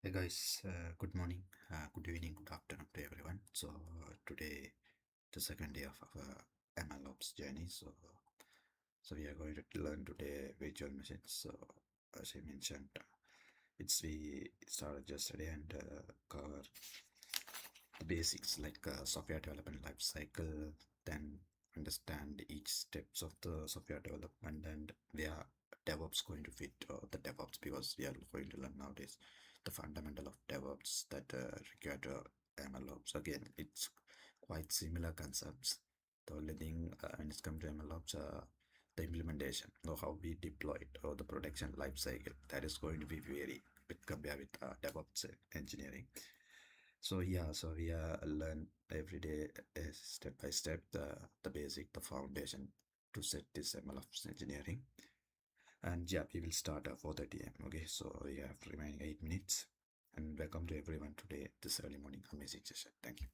Hey guys, good morning, good evening, good afternoon to everyone. So today, the second day of our MLOps journey. So we are going to learn today virtual machines. So as I mentioned, it's we started yesterday and cover the basics like software development life cycle, then understand each steps of the software development and where DevOps going to fit the DevOps because we are going to learn nowadays the fundamental of DevOps that require MLOps. Again, it's quite similar concepts. The only thing when it's come to MLOps, the implementation or how we deploy it or the production life cycle that is going to be very bit compared with DevOps engineering. So yeah, so we learn every day step by step the basic, the foundation to set this MLOps engineering. And yeah, we will start 4:30 a.m. Okay, so we have remaining 8 minutes. And welcome to everyone today, this early morning amazing session. Thank you.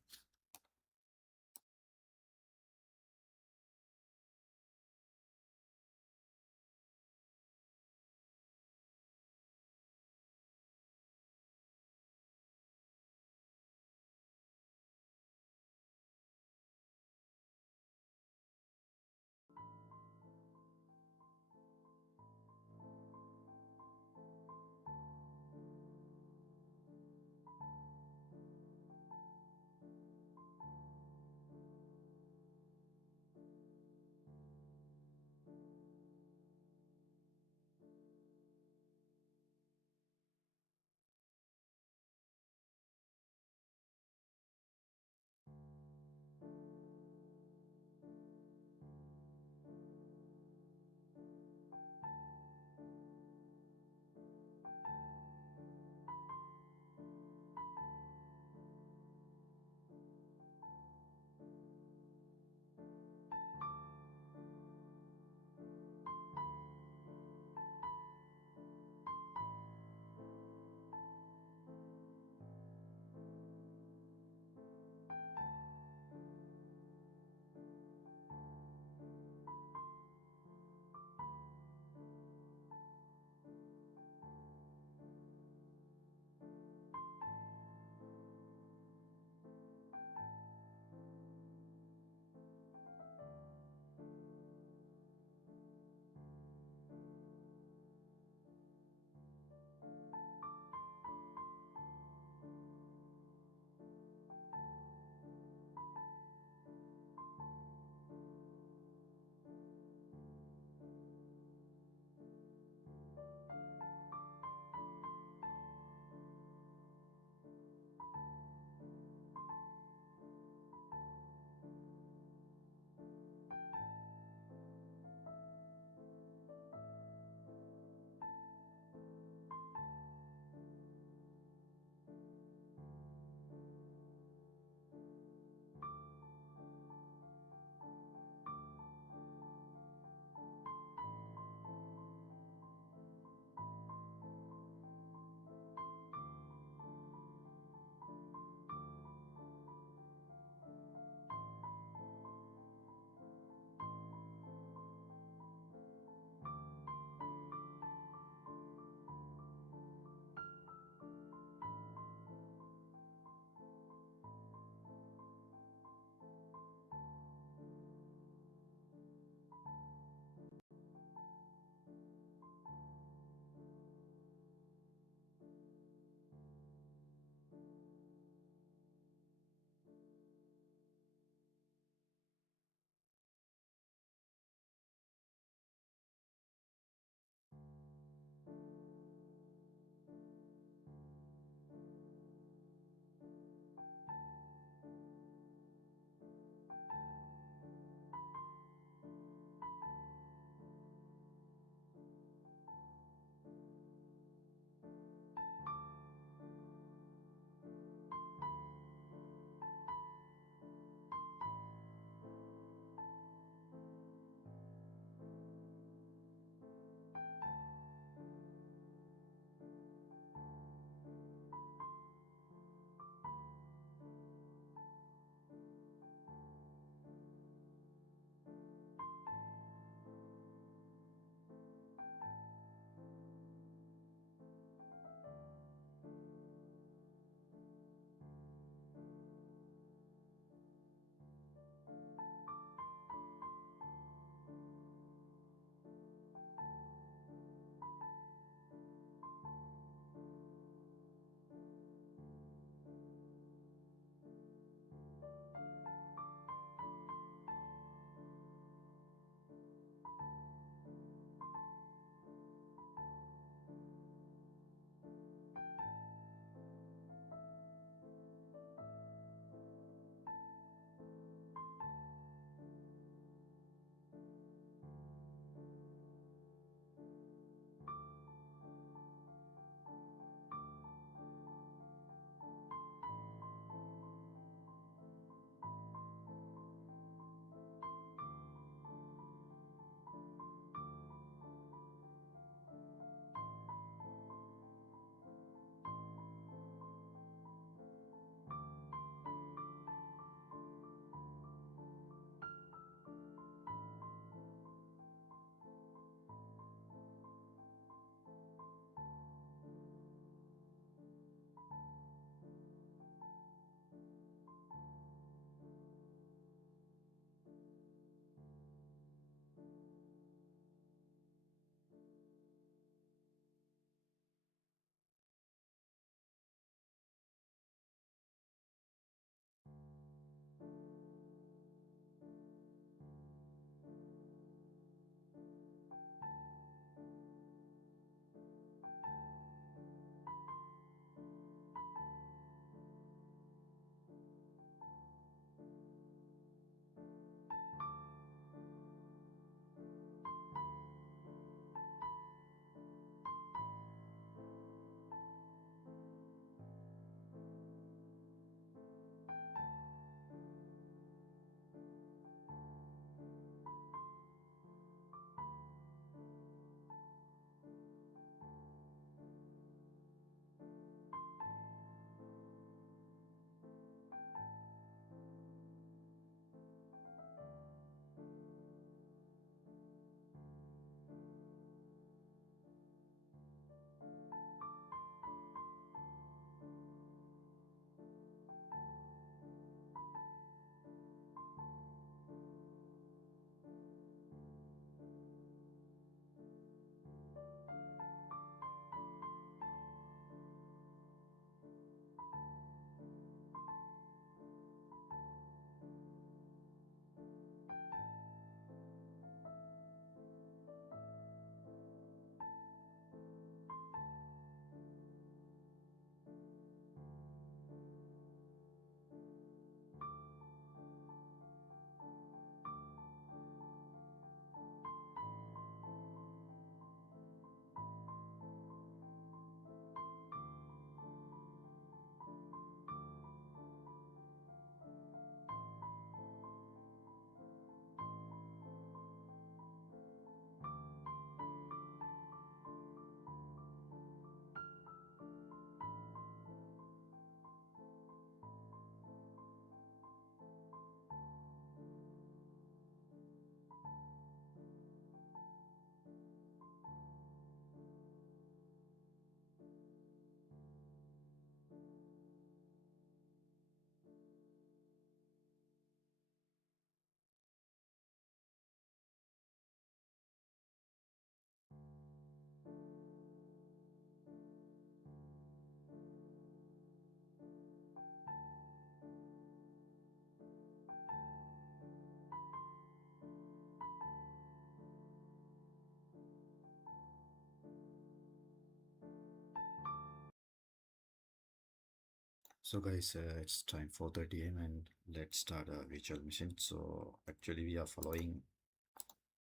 So guys, it's time 4:30 a.m. and let's start a virtual mission. So actually we are following,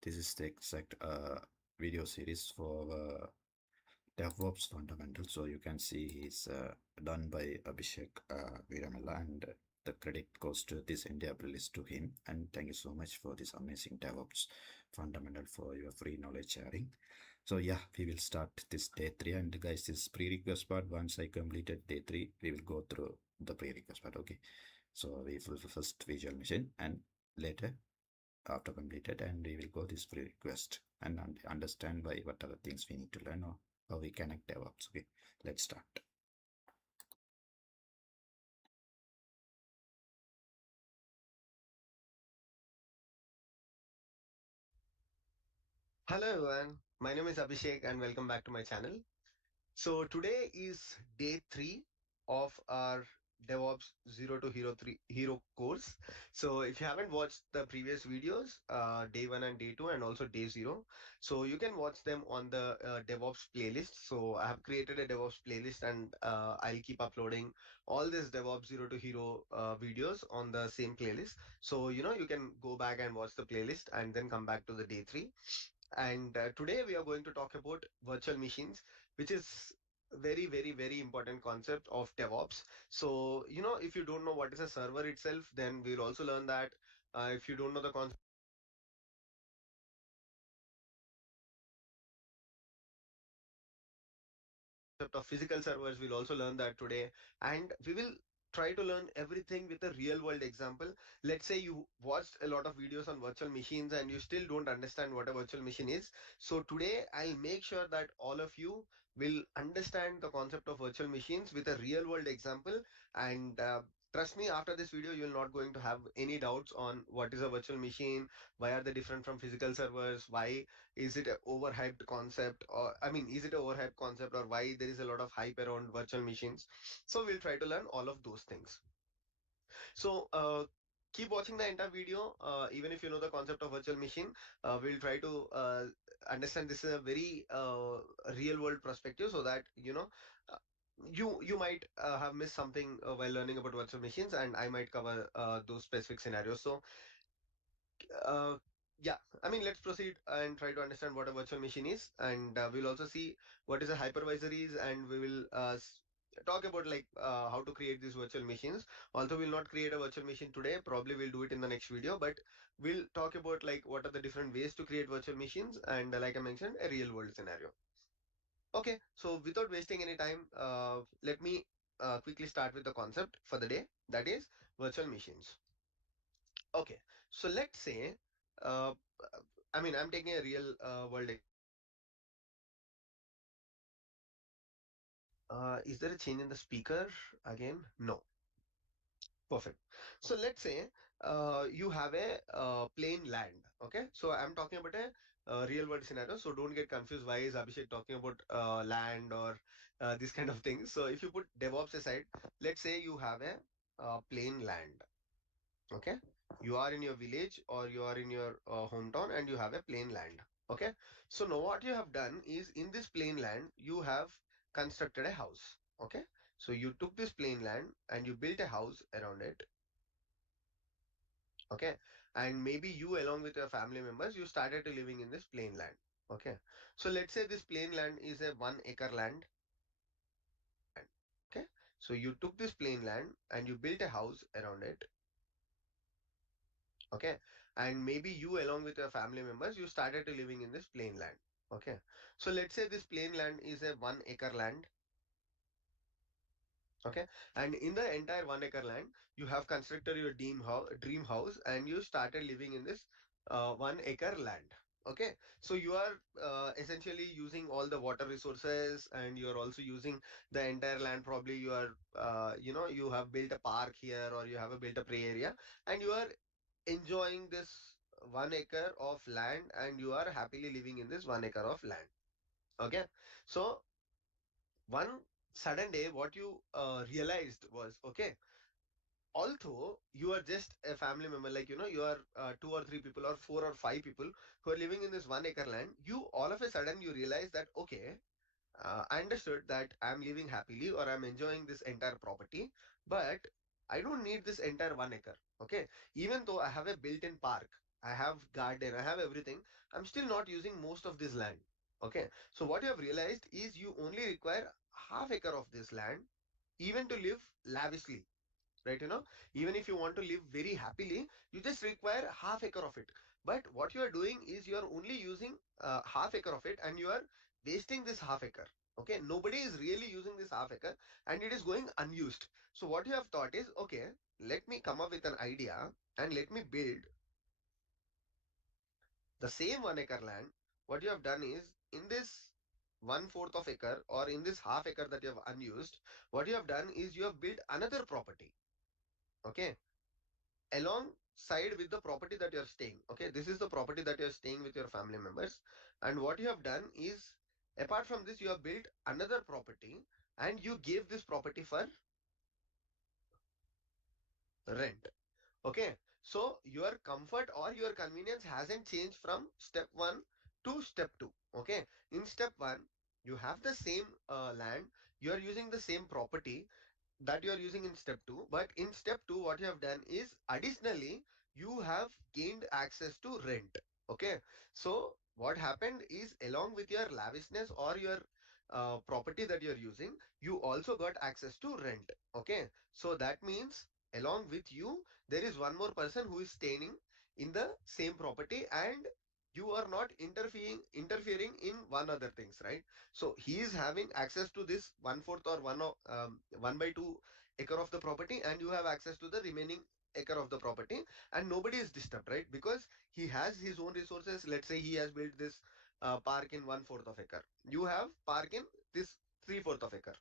this is the exact video series for DevOps fundamentals. So you can see it's done by Abhishek Viramella, and the credit goes to this India playlist to him. And thank you so much for this amazing DevOps fundamental for your free knowledge sharing. So yeah, we will start this day three, and guys, this prerequisite part. Once I completed day three, we will go through the prerequisite part. Okay, so we will first visual mission, and later after completed, and we will go this prerequisite and understand by what are the things we need to learn or how we connect DevOps. Okay, let's start. Hello everyone, my name is Abhishek and welcome back to my channel. So today is day 3 of our DevOps 0 to Hero 3 Hero course. So if you haven't watched the previous videos, day 1 and day 2 and also day 0, so you can watch them on the DevOps playlist. So I have created a DevOps playlist and I'll keep uploading all these DevOps 0 to Hero videos on the same playlist. So you can go back and watch the playlist and then come back to the day 3. And today we are going to talk about virtual machines, which is very important concept of DevOps. So, if you don't know what is a server itself, then we'll also learn that. If you don't know the concept of physical servers, we'll also learn that today. And we will try to learn everything with a real world example. Let's say you watched a lot of videos on virtual machines and you still don't understand what a virtual machine is. So today I'll make sure that all of you will understand the concept of virtual machines with a real world example. And trust me, after this video, you're not going to have any doubts on what is a virtual machine, why are they different from physical servers, why is it a overhyped concept, or I mean, is it a overhyped concept, or why there is a lot of hype around virtual machines. So we'll try to learn all of those things. So keep watching the entire video, even if you know the concept of virtual machine. We'll try to understand this is a very real world perspective, so that uh, you might have missed something while learning about virtual machines, and I might cover those specific scenarios. So uh, yeah, I mean, let's proceed and try to understand what a virtual machine is, and we'll also see what is a hypervisor is, and we will talk about like how to create these virtual machines. Although we'll not create a virtual machine today, probably we'll do it in the next video, but we'll talk about like what are the different ways to create virtual machines, and like I mentioned, a real world scenario. Okay, so without wasting any time, let me quickly start with the concept for the day, that is virtual machines. Okay, so let's say, uh, I mean, I'm taking a real world. Is there a change in the speaker again? No. Perfect. So let's say you have a plain land. Okay, so I'm talking about a real world scenario. So don't get confused. Why is Abhishek talking about land or this kind of things? So if you put DevOps aside, let's say you have a plain land. Okay, you are in your village or you are in your hometown and you have a plain land. Okay, so now what you have done is in this plain land you have constructed a house. Okay, so you took this plain land and you built a house around it. Okay, and maybe you along with your family members you started to living in this plain land. Okay, so let's say this plain land is a 1 acre land. Okay, so you took this plain land and you built a house around it. Okay, and maybe you along with your family members you started to living in this plain land. Okay, so let's say this plain land is a 1 acre land. Okay, and in the entire 1 acre land you have constructed your dream house and you started living in this 1 acre land. Okay, so you are essentially using all the water resources and you are also using the entire land. Probably you are you have built a park here or you have a built a play area and you are enjoying this 1 acre of land and you are happily living in this 1 acre of land. Okay, so one sudden day what you realized was, okay, although you are just a family member, like you are 2 or 3 people or 4 or 5 people who are living in this 1 acre land, you all of a sudden you realize that, okay, I understood that I'm living happily or I'm enjoying this entire property, but I don't need this entire 1 acre. Okay. Even though I have a built-in park, I have garden, I have everything, I'm still not using most of this land. Okay. So what you have realized is you only require half acre of this land even to live lavishly, right? Even if you want to live very happily, you just require half acre of it. But what you are doing is you are only using half acre of it, and you are wasting this half acre. Okay, nobody is really using this half acre, and it is going unused. So what you have thought is, okay, let me come up with an idea and let me build the same 1 acre land. What you have done is, in this one fourth of acre or in this half acre that you have unused, what you have done is you have built another property. Okay, alongside with the property that you're staying. Okay, this is the property that you're staying with your family members. And what you have done is, apart from this, you have built another property and you gave this property for rent. Okay, so your comfort or your convenience hasn't changed from step 1 to step 2. Okay, in step 1, you have the same land, you are using the same property that you are using in step 2, but in step 2 what you have done is, additionally, you have gained access to rent. Okay, so what happened is, along with your lavishness or your property that you are using, you also got access to rent. Okay, so that means along with you there is one more person who is staying in the same property, and you are not interfering in one other things, right? So he is having access to this one fourth or 1/2 acre of the property, and you have access to the remaining acre of the property, and nobody is disturbed, right? Because he has his own resources. Let's say he has built this park in one fourth of acre. You have park in this three-fourth of acre.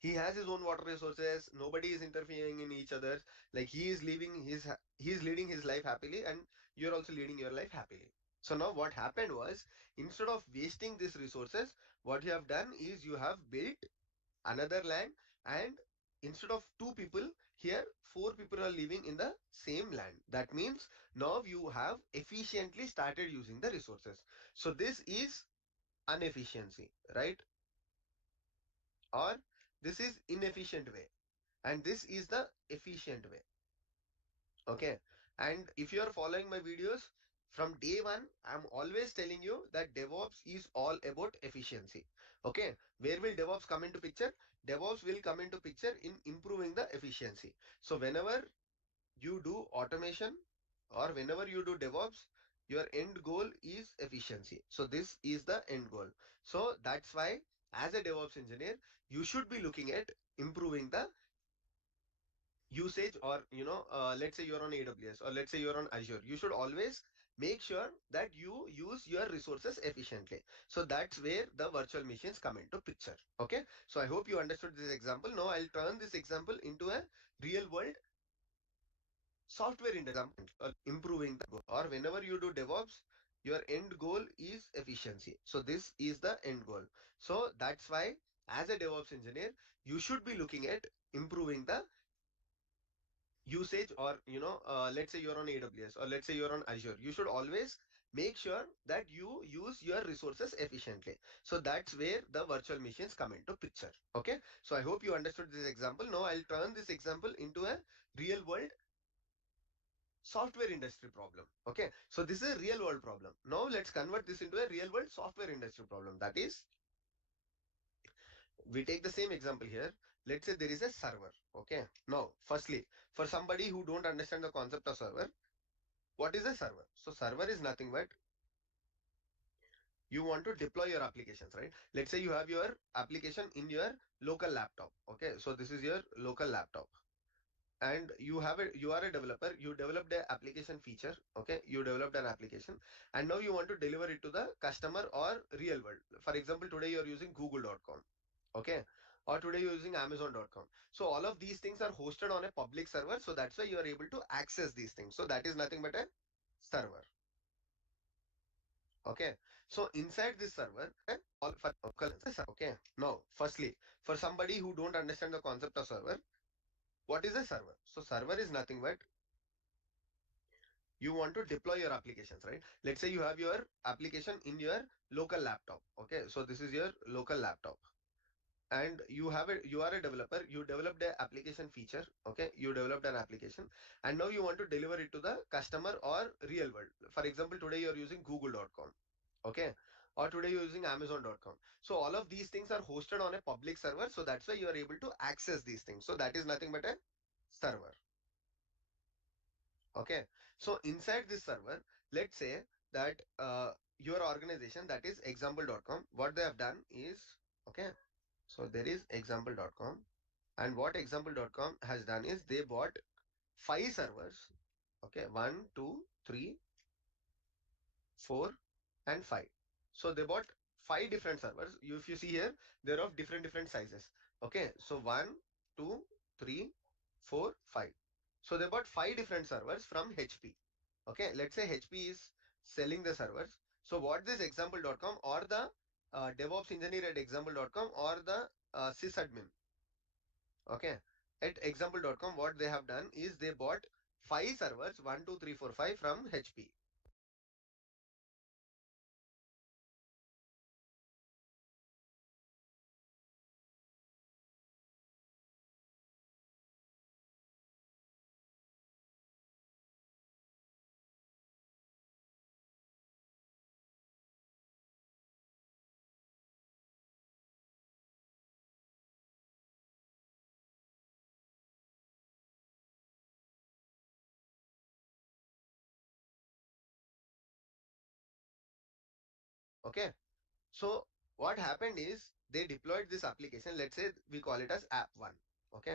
He has his own water resources. Nobody is interfering in each other. Like, he is leading his life happily, and you're also leading your life happily. So now what happened was, instead of wasting these resources, what you have done is you have built another land, and instead of two people here, four people are living in the same land. That means now you have efficiently started using the resources. So this is inefficiency, right? Or this is inefficient way, and this is the efficient way. Okay, and if you are following my videos from day one, I'm always telling you that DevOps is all about efficiency. Okay, where will DevOps come into picture? DevOps will come into picture in improving the efficiency. So whenever you do automation or whenever you do DevOps, your end goal is efficiency. So this is the end goal. So that's why, as a DevOps engineer, you should be looking at improving the usage, or let's say you're on AWS or let's say you're on Azure, you should always make sure that you use your resources efficiently. So that's where the virtual machines come into picture. Okay, so I hope you understood this example. Now I'll turn this example into a real world software example, improving the goal. Or whenever you do DevOps, your end goal is efficiency. So this is the end goal. So that's why, as a DevOps engineer, you should be looking at improving the usage, or let's say you're on AWS or let's say you're on Azure, you should always make sure that you use your resources efficiently. So that's where the virtual machines come into picture. Okay, so I hope you understood this example. Now I'll turn this example into a real world software industry problem. Okay, so this is a real world problem. Now let's convert this into a real world software industry problem. That is, we take the same example here. Let's say there is a server. Okay, now firstly, for somebody who don't understand the concept of server, what is a server? So server is nothing but, you want to deploy your applications, right? Let's say you have your application in your local laptop. Okay, so this is your local laptop, and you are a developer. You developed an application feature. Okay, you developed an application, and now you want to deliver it to the customer or real world. For example, today you're using google.com. Okay, or today you're using amazon.com. So all of these things are hosted on a public server, so that's why you are able to access these things. So that is nothing but a server. Okay, so inside this server, all for local server. Okay, now firstly, for somebody who don't understand the concept of server, what is a server? So server is nothing but, You want to deploy your applications, right? Let's say you have your application in your local laptop. Okay, so this is your local laptop, and you are a developer, you developed an application feature. Okay, you developed an application, and now you want to deliver it to the customer or real world. For example, today you're using google.com. Okay, or today you're using amazon.com. So all of these things are hosted on a public server, so that's why you are able to access these things. So that is nothing but a server. Okay, so inside this server, let's say that your organization, that is example.com, what they have done is, okay, so there is example.com, and what example.com has done is they bought five servers. Okay, one, two, three, four, and five. So they bought five different servers. If you see here, they're of different sizes. Okay, so one, two, three, four, five. So they bought five different servers from HP. Okay, let's say HP is selling the servers. So what this example.com or the Devops engineer at example.com or the sysadmin, okay, at example.com, what they have done is they bought five servers, one, two, three, four, five from HP. Okay, so what happened is they deployed this application. Let's say we call it as app one. Okay,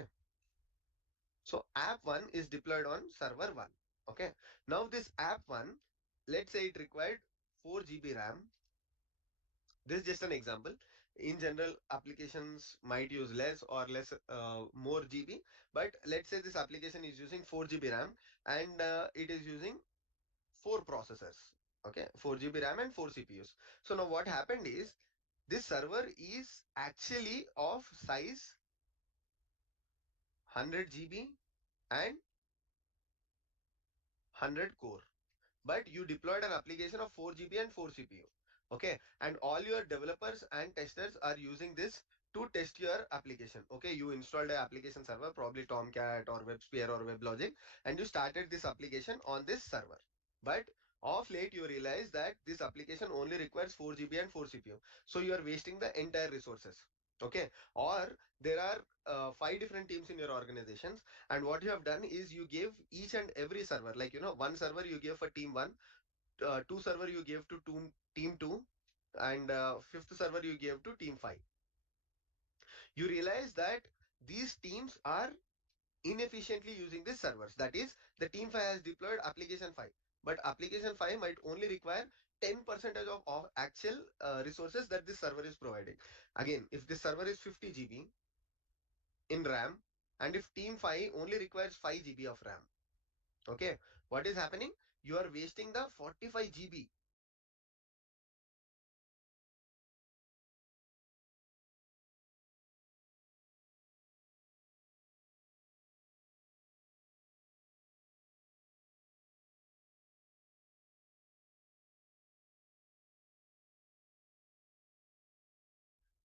so app one is deployed on server one. Okay, now this app one, let's say it required 4 GB RAM. This is just an example. In general, applications might use less or less more GB, but let's say this application is using 4 GB RAM, and it is using four processors. Okay, 4 GB RAM and four CPUs. So now what happened is this server is actually of size 100 GB and 100 core, but you deployed an application of 4 GB and 4 CPU. Okay, and all your developers and testers are using this to test your application. Okay, you installed an application server, probably Tomcat or WebSphere or WebLogic, and you started this application on this server. But of late, you realize that this application only requires 4 GB and 4 CPU. So you are wasting the entire resources. Okay, or there are five different teams in your organizations, and what you have done is you give each and every server, like one server you give for team one, two server you give to team two, and fifth server you give to team five. You realize that these teams are inefficiently using these servers. That is, the team 5 has deployed application 5, but application 5 might only require 10% of actual resources that this server is providing. Again, if this server is 50 GB in RAM, and if team 5 only requires 5 GB of RAM, okay, what is happening? You are wasting the 45 GB.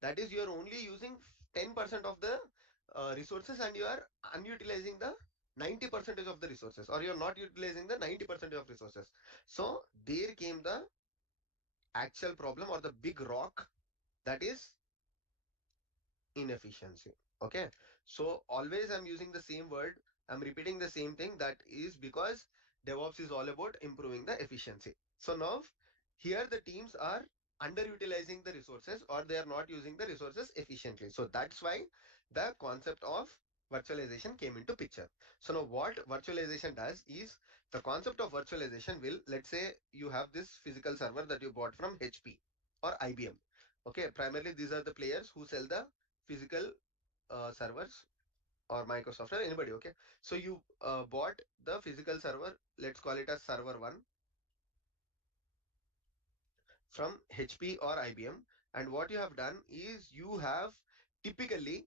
That is, you are only using 10% of the resources, and you are unutilizing the 90% of the resources, or you are not utilizing the 90% of resources. So there came the actual problem, or the big rock, that is inefficiency. Okay, so always I'm using the same word, I'm repeating the same thing. That is because DevOps is all about improving the efficiency. So now here the teams are underutilizing the resources, or they are not using the resources efficiently. So that's why the concept of virtualization came into picture. So now what virtualization does is, the concept of virtualization will, let's say you have this physical server that you bought from HP or IBM. Okay, primarily these are the players who sell the physical servers, or Microsoft or anybody. Okay, so you bought the physical server, let's call it as server 1 from HP or IBM, and what you have done is you have typically,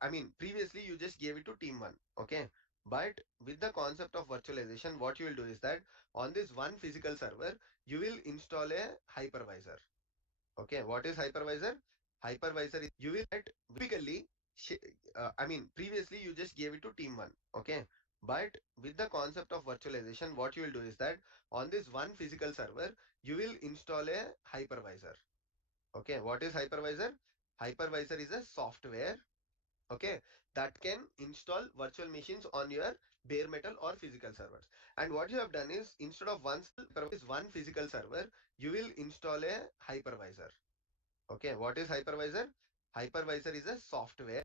I mean, previously you just gave it to team 1. Okay, But with the concept of virtualization, what you will do is that on this one physical server, you will install a hypervisor. Okay, what is hypervisor? Hypervisor is you will get typically, previously you just gave it to team one. Okay, but with the concept of virtualization, what you will do is that on this one physical server, you will install a hypervisor. Okay, what is hypervisor? Hypervisor is a software, okay, that can install virtual machines on your bare metal or physical servers. And what you have done is instead of one physical server, you will install a hypervisor. Okay, what is hypervisor? Hypervisor is a software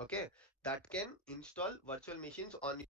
okay, that can install virtual machines on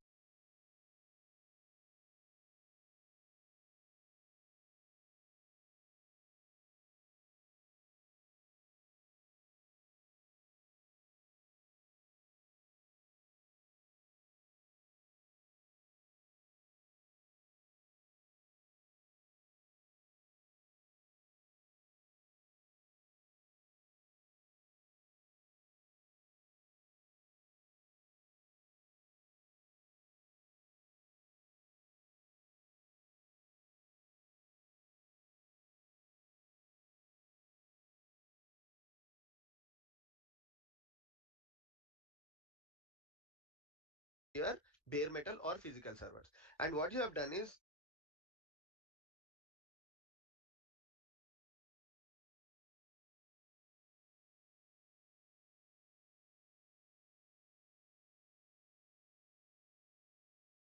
your bare metal or physical servers. And what you have done is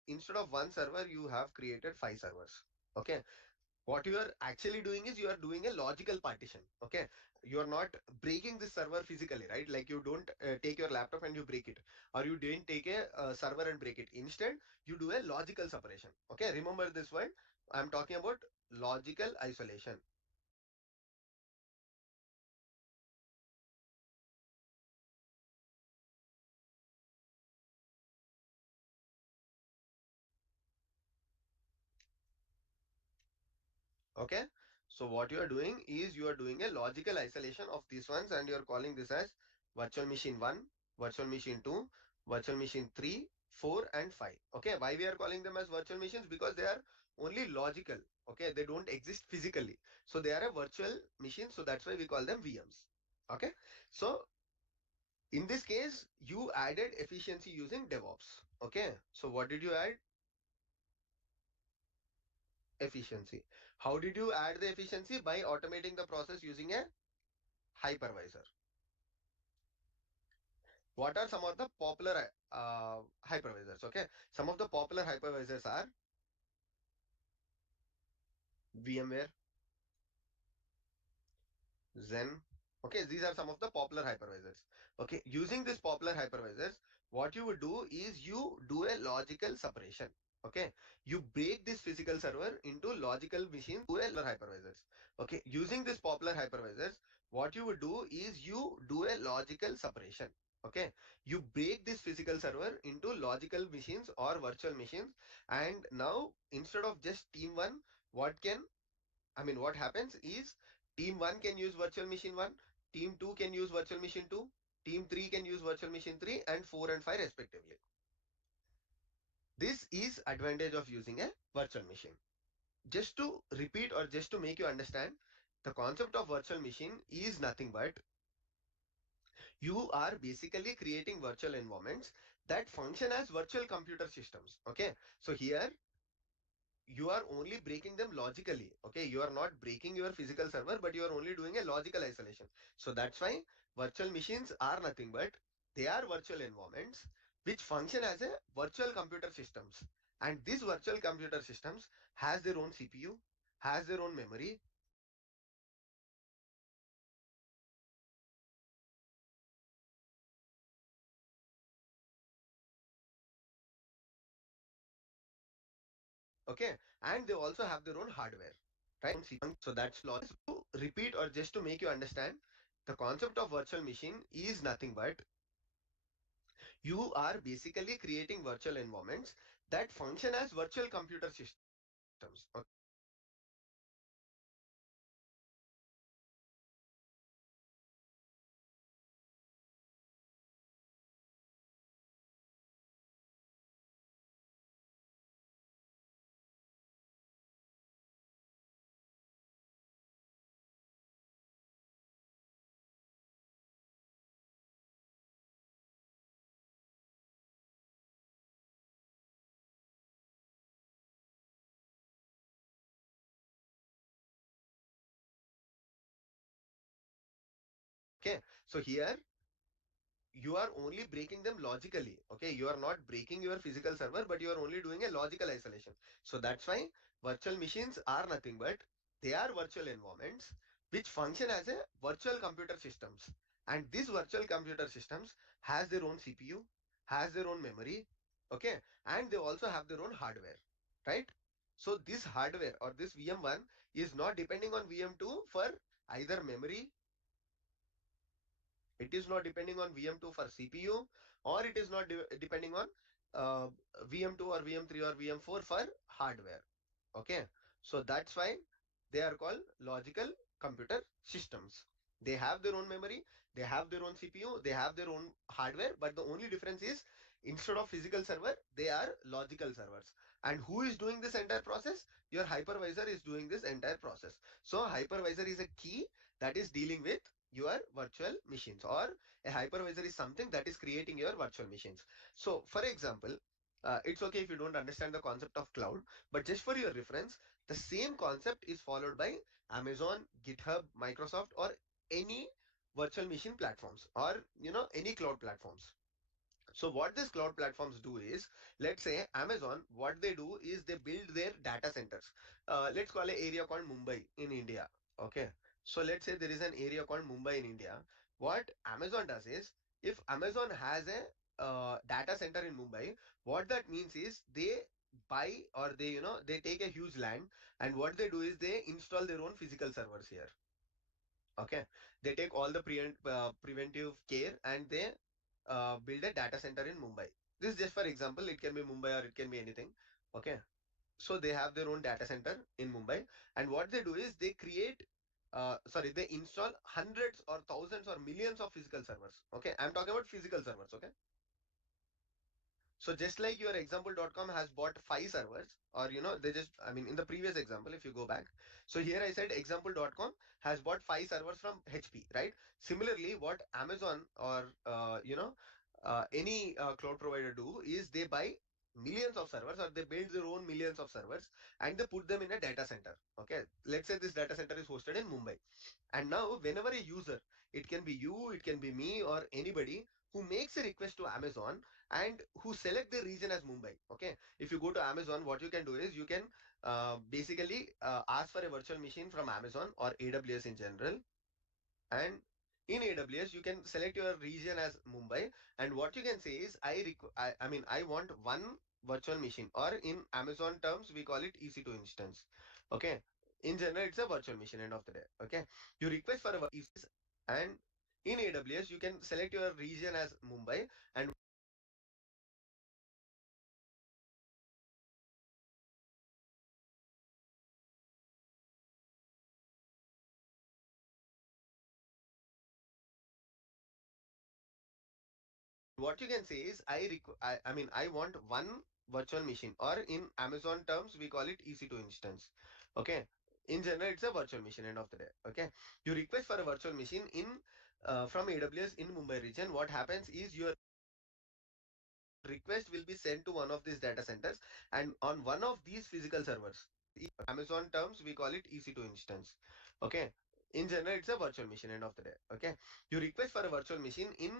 instead of one server, you have created five servers. Okay, what you are actually doing is you are doing a logical partition. Okay, you are not breaking this server physically, right? Like you don't take your laptop and you break it, or you didn't take a server and break it. Instead, you do a logical separation. Okay, remember this word. I'm talking about logical isolation. Okay, so what you are doing is you are doing a logical isolation of these ones, and you are calling this as virtual machine 1, virtual machine 2, virtual machine 3, 4 and 5. Okay, why we are calling them as virtual machines? Because they are only logical. Okay, they don't exist physically, so they are a virtual machine, so that's why we call them VMs. Okay, so in this case you added efficiency using DevOps. Okay, so what did you add? Efficiency. How did you add the efficiency? By automating the process using a hypervisor. What are some of the popular hypervisors? Okay, some of the popular hypervisors are VMware, Zen. Okay, these are some of the popular hypervisors. Okay, using these popular hypervisors, what you would do is you do a logical separation. Okay, you break this physical server into logical machines to a hypervisors. Okay, using this popular hypervisors, what you would do is you do a logical separation. Okay, you break this physical server into logical machines or virtual machines, and now instead of just team one, what can what happens is team 1 can use virtual machine 1, team 2 can use virtual machine 2, team 3 can use virtual machine 3 and 4 and 5 respectively. This is advantage of using a virtual machine. Just to repeat or just to make you understand, the concept of virtual machine is nothing but you are basically creating virtual environments that function as virtual computer systems. Okay, so here you are only breaking them logically. Okay, you are not breaking your physical server, but you are only doing a logical isolation. So that's why virtual machines are nothing but they are virtual environments which function as a virtual computer systems, and these virtual computer systems has their own CPU, has their own memory. Okay, and they also have their own hardware, right? So that's logic. To repeat or just to make you understand, the concept of virtual machine is nothing but You are basically creating virtual environments that function as virtual computer systems. Okay, so here you are only breaking them logically. Okay, you are not breaking your physical server, but you are only doing a logical isolation. So that's why virtual machines are nothing but they are virtual environments which function as a virtual computer systems. And these virtual computer systems has their own CPU, has their own memory, okay, and they also have their own hardware, right? So this hardware or this VM1 is not depending on VM2 for either memory, it is not depending on VM2 for CPU, or it is not depending on uh, VM2 or VM3 or VM4 for hardware. Okay, so that's why they are called logical computer systems. They have their own memory, they have their own CPU, they have their own hardware, but the only difference is instead of physical server, they are logical servers. And who is doing this entire process? Your hypervisor is doing this entire process. So hypervisor is a key that is dealing with your virtual machines, or a hypervisor is something that is creating your virtual machines. So for example, it's okay if you don't understand the concept of cloud, but just for your reference, the same concept is followed by Amazon, GitHub, Microsoft, or any virtual machine platforms, or any cloud platforms. So what these cloud platforms do is, let's say Amazon, what they do is they build their data centers. Let's call an area called Mumbai in India. Okay. So let's say there is an area called Mumbai in India. What Amazon does is, if Amazon has a data center in Mumbai, what that means is they buy, or they take a huge land, and what they do is they install their own physical servers here. Okay, they take all the preventive care, and they build a data center in Mumbai. This is just for example, it can be Mumbai or it can be anything. Okay, so they have their own data center in Mumbai, and what they do is they create, they install hundreds or thousands or millions of physical servers. Okay, I'm talking about physical servers. Okay, so just like your example.com has bought 5 servers, or they just, I mean, in the previous example, if you go back, so here I said example.com has bought 5 servers from HP, right? Similarly, what Amazon or any cloud provider do is they buy millions of servers, or they build their own millions of servers, and they put them in a data center. Okay, let's say this data center is hosted in Mumbai, and now whenever a user, it can be you, it can be me, or anybody who makes a request to Amazon and who select the region as Mumbai. Okay, if you go to Amazon, what you can do is you can basically ask for a virtual machine from Amazon or AWS in general, and in AWS you can select your region as Mumbai, and what you can say is I mean I want one virtual machine, or in Amazon terms we call it EC2 instance. Okay, in general it's a virtual machine, end of the day. Okay, you request for a EC2, and in AWS you can select your region as Mumbai, and what you can say is I mean I want one virtual machine, or in Amazon terms we call it EC2 instance. Okay, in general it's a virtual machine, end of the day. Okay, you request for a virtual machine in from AWS in Mumbai region. What happens is your request will be sent to one of these data centers, and on one of these physical servers, Amazon terms we call it EC2 instance. Okay, in general it's a virtual machine, end of the day. Okay, you request for a virtual machine in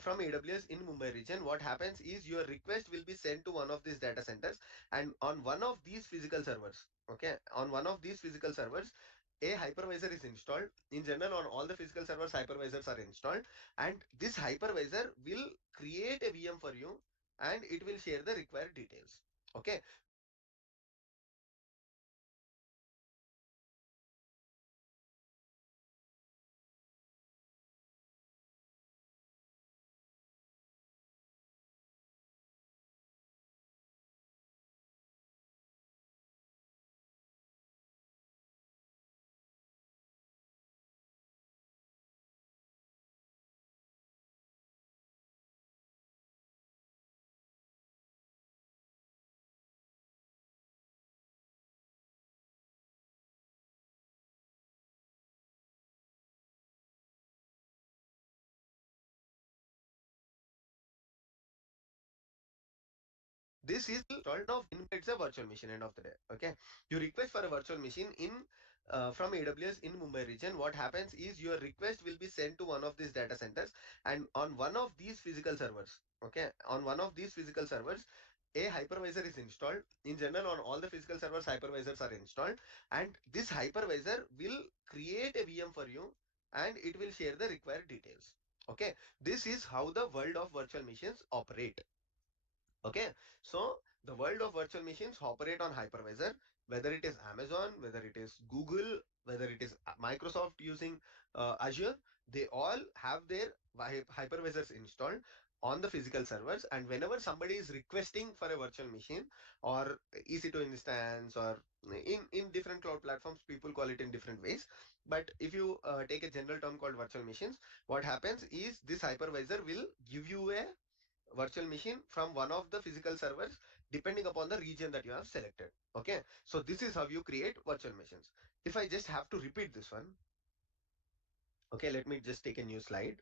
from AWS in Mumbai region. What happens is your request will be sent to one of these data centers, and on one of these physical servers, okay, on one of these physical servers, a hypervisor is installed. In general, on all the physical servers, hypervisors are installed, and this hypervisor will create a VM for you, and it will share the required details. Okay, This is installed now. It's a virtual machine. End of the day. Okay, you request for a virtual machine in from AWS in Mumbai region. What happens is your request will be sent to one of these data centers, and on one of these physical servers. Okay, on one of these physical servers, a hypervisor is installed. In general, on all the physical servers, hypervisors are installed, and this hypervisor will create a VM for you, and it will share the required details. Okay, this is how the world of virtual machines operate. Okay, so the world of virtual machines operate on hypervisor, whether it is Amazon, whether it is Google, whether it is Microsoft using Azure, they all have their hypervisors installed on the physical servers. And whenever somebody is requesting for a virtual machine or EC2 instance or in different cloud platforms, people call it in different ways. But if you take a general term called virtual machines, what happens is this hypervisor will give you a virtual machine from one of the physical servers depending upon the region that you have selected. Okay, so this is how you create virtual machines. If I just have to repeat this one, okay, let me just take a new slide.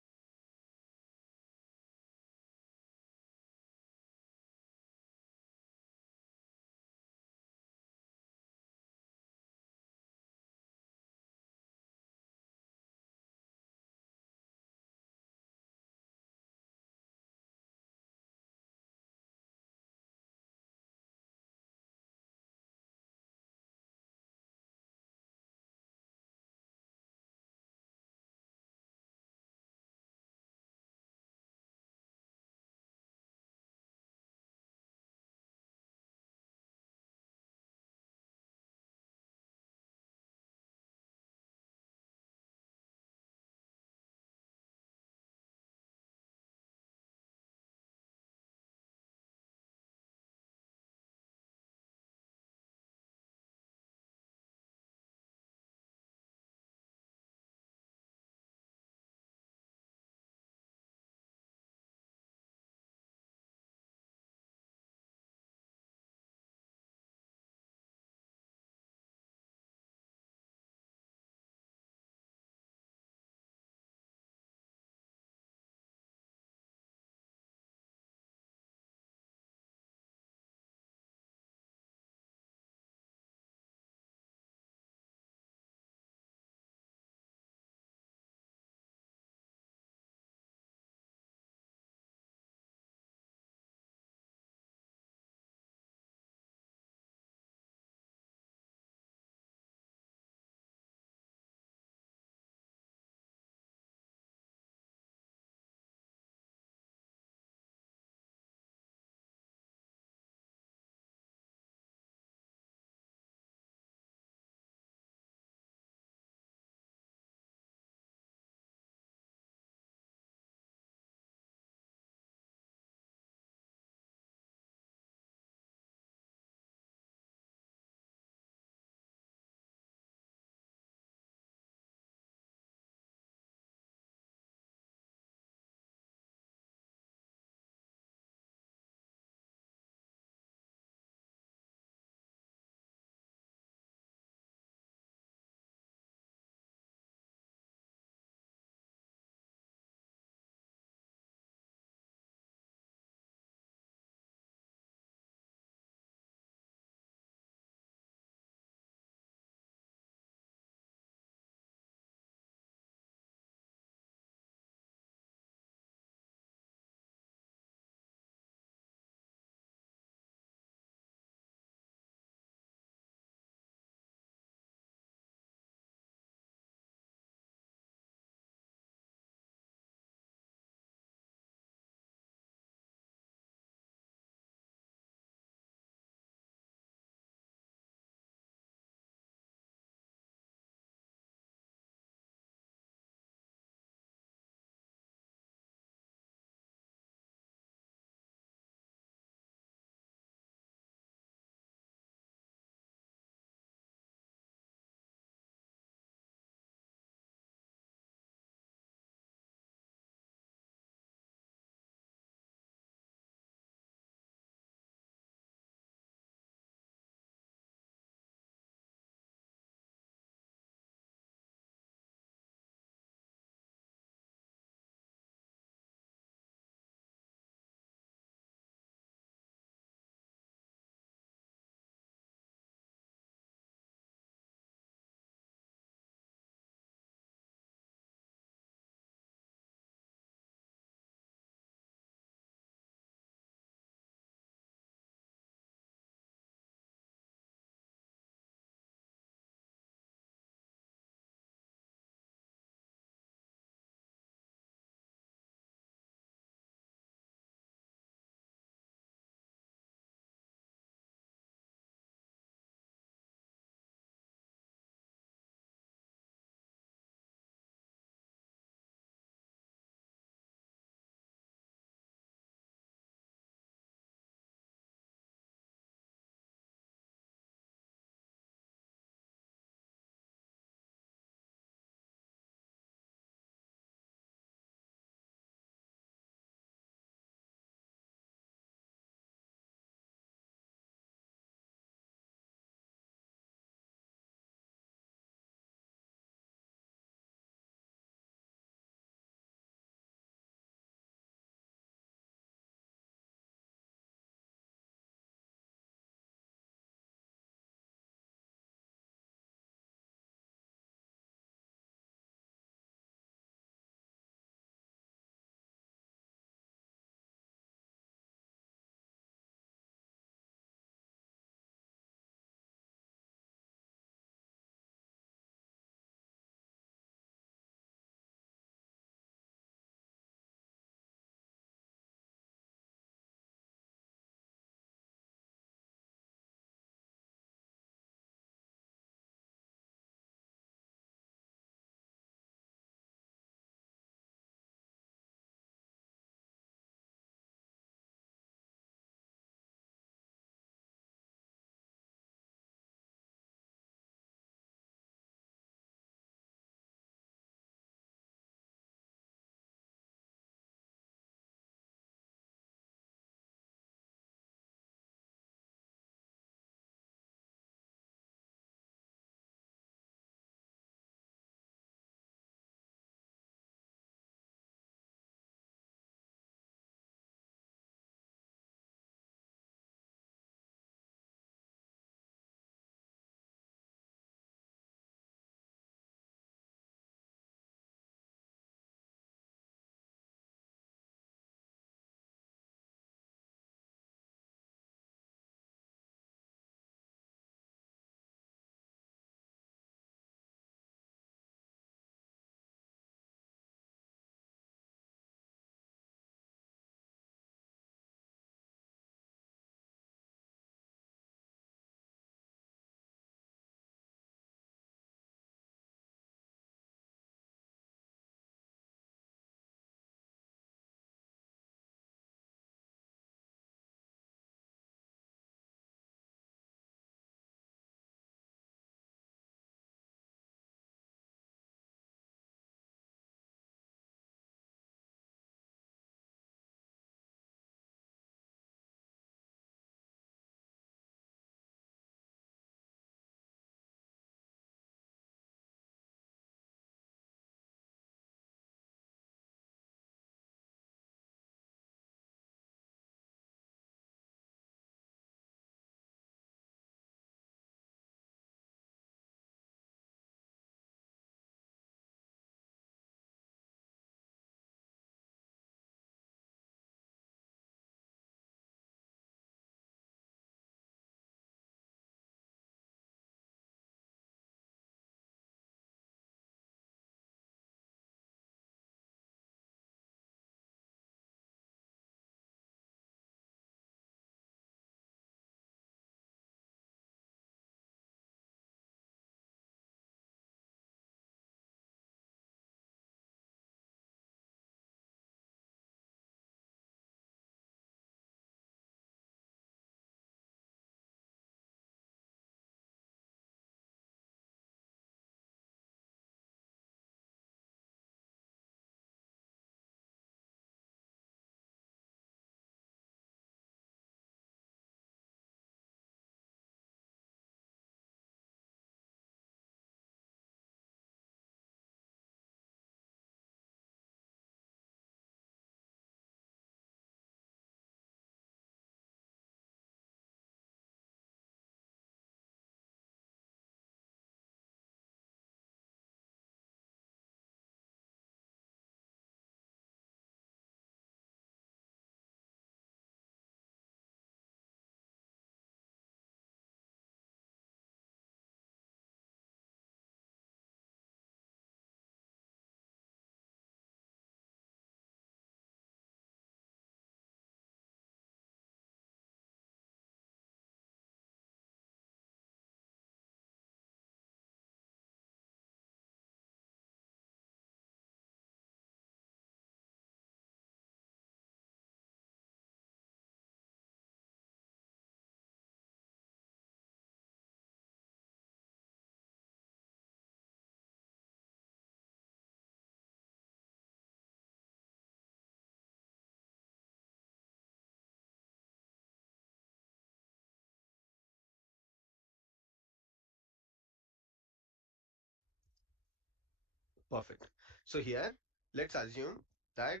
Perfect. So here, let's assume that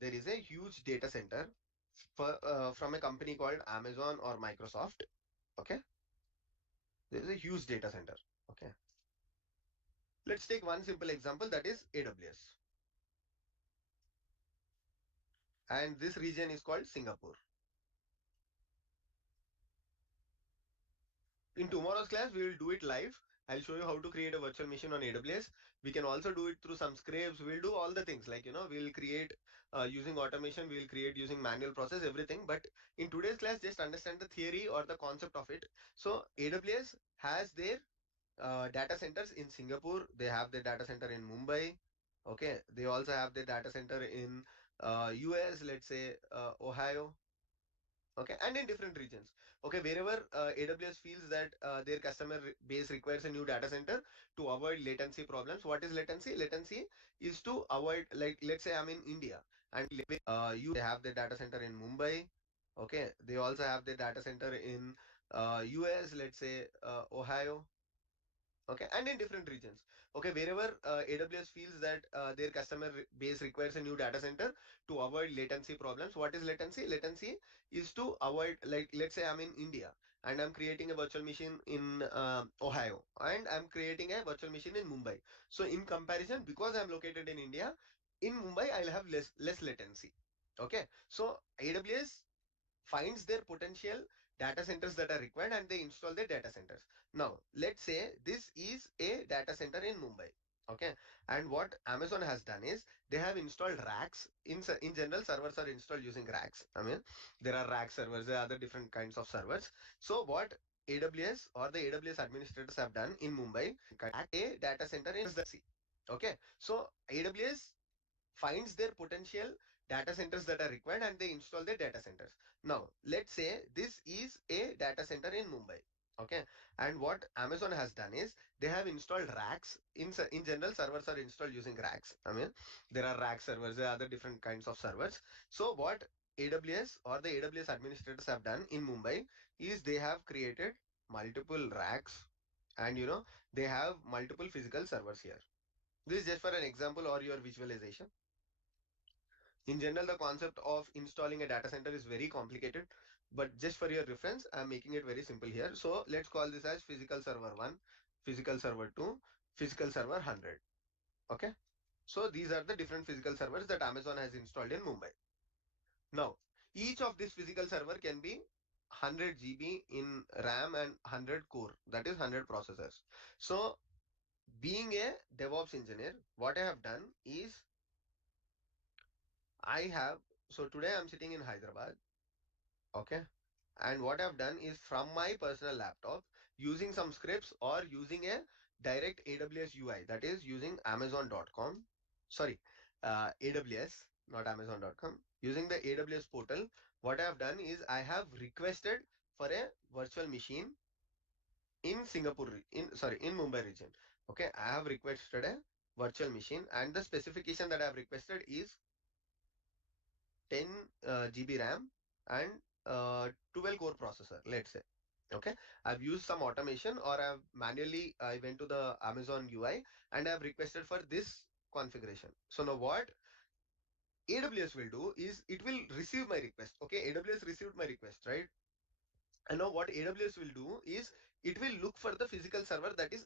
there is a huge data center from a company called Amazon or Microsoft. Okay, there is a huge data center. Okay, let's take one simple example, that is AWS, and this region is called Singapore. In tomorrow's class, we will do it live. I'll show you how to create a virtual machine on AWS. We can also do it through some scripts. We'll do all the things like, we'll create using automation, we'll create using manual process, everything. But in today's class, just understand the theory or the concept of it. So AWS has their data centers in Singapore. They have their data center in Mumbai. Okay. They also have their data center in US, let's say Ohio. Okay, and in different regions. Okay, wherever AWS feels that their customer base requires a new data center to avoid latency problems. What is latency? Latency is to avoid, like, let's say I'm in India and you they have their data center in Mumbai. Okay, they also have their data center in US, let's say Ohio. Okay, and in different regions. Okay, wherever AWS feels that their customer base requires a new data center to avoid latency problems. What is latency? Latency is to avoid, like, let's say I'm in India and I'm creating a virtual machine in Ohio, and I'm creating a virtual machine in Mumbai. So in comparison, because I'm located in India, in Mumbai I'll have less latency. Okay, so AWS finds their potential data centers that are required and they install their data centers. Now, let's say this is a data center in Mumbai. Okay. And what Amazon has done is they have installed racks. In general, servers are installed using racks. I mean, there are rack servers, there are other different kinds of servers. So what AWS or the AWS administrators have done in Mumbai, a data center in the sea. Okay. So AWS finds their potential data centers that are required and they install their data centers. Now, let's say this is a data center in Mumbai. Okay. And what Amazon has done is they have installed racks. In general, servers are installed using racks. I mean, there are rack servers, there are other different kinds of servers. So what AWS or the AWS administrators have done in Mumbai is they have created multiple racks, and they have multiple physical servers here. This is just for an example or your visualization. In general, the concept of installing a data center is very complicated, but just for your reference, I'm making it very simple here. So let's call this as physical server 1, physical server 2, physical server 100. Okay. So these are the different physical servers that Amazon has installed in Mumbai. Now, each of these physical server can be 100 GB in RAM and 100 core, that is 100 processors. So being a DevOps engineer, what I have done is I have, so today I'm sitting in Hyderabad. Okay. And what I've done is from my personal laptop, using some scripts or using a direct AWS UI, that is using Amazon.com. Sorry, AWS, not Amazon.com. Using the AWS portal, what I have done is I have requested for a virtual machine in in Mumbai region. Okay, I have requested a virtual machine, and the specification that I have requested is 10 GB RAM and 12 core processor, let's say. Okay, I've used some automation, or I went to the Amazon UI and I've requested for this configuration. So now what AWS will do is it will receive my request. Okay, AWS received my request, right? And now what AWS will do is it will look for the physical server that is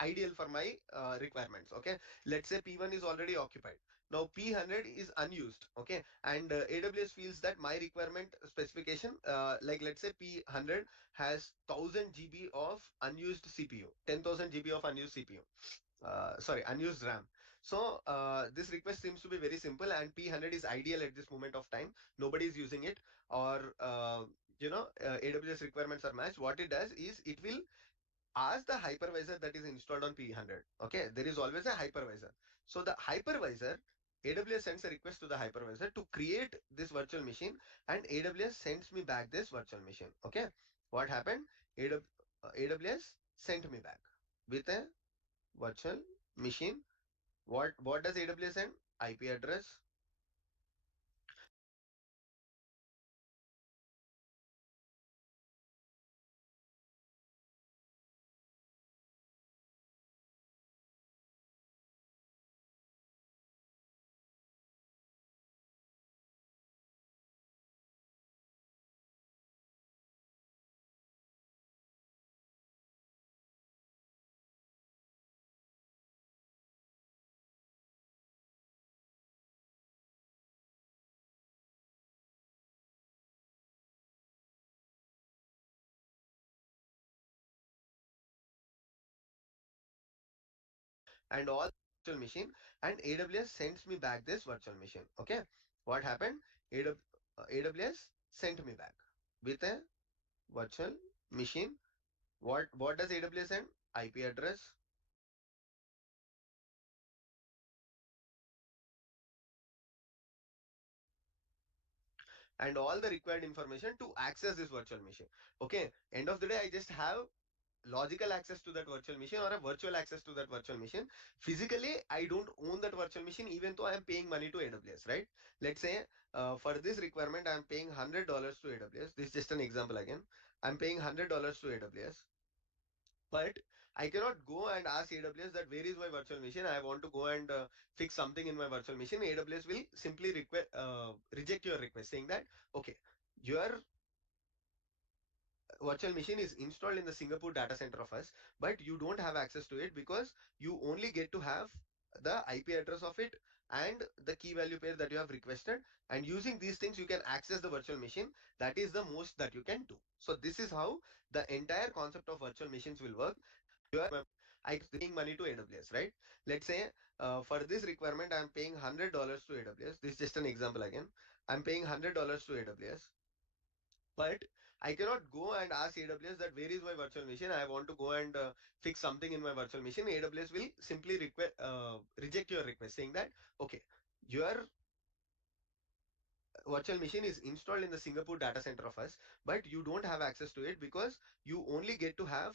ideal for my requirements. Okay, let's say P1 is already occupied. Now P100 is unused. Okay, and AWS feels that my requirement specification, like let's say P100 has 1000 GB of unused CPU, 10,000 GB of unused CPU. Sorry, unused RAM. So this request seems to be very simple, and P100 is ideal at this moment of time. Nobody is using it, or AWS requirements are matched. What it does is it will ask the hypervisor that is installed on P100. Okay, there is always a hypervisor. So the hypervisor, AWS sends a request to the hypervisor to create this virtual machine, and AWS sends me back this virtual machine. Okay, what happened? AWS sent me back with a virtual machine. What does AWS send? IP address, and all virtual machine, and AWS sends me back this virtual machine. Okay, what happened? AWS sent me back with a virtual machine. What does AWS send? IP address, and all the required information to access this virtual machine. Okay, end of the day, I just have logical access to that virtual machine or a virtual access to that virtual machine. Physically, I don't own that virtual machine even though I am paying money to AWS, right? Let's say for this requirement, I am paying $100 to AWS. This is just an example again. I'm paying $100 to AWS, but I cannot go and ask AWS that where is my virtual machine? I want to go and fix something in my virtual machine. AWS will simply reject your request, saying that okay, your virtual machine is installed in the Singapore data center of us, but you don't have access to it because you only get to have the IP address of it and the key value pair that you have requested. And using these things, you can access the virtual machine. That is the most that you can do. So this is how the entire concept of virtual machines will work. You are I paying money to AWS, right? Let's say for this requirement, I'm paying $100 to AWS. This is just an example again. I'm paying $100 to AWS, but I cannot go and ask AWS that where is my virtual machine? I want to go and fix something in my virtual machine. AWS will simply reject your request, saying that okay, your virtual machine is installed in the Singapore data center of us, but you don't have access to it because you only get to have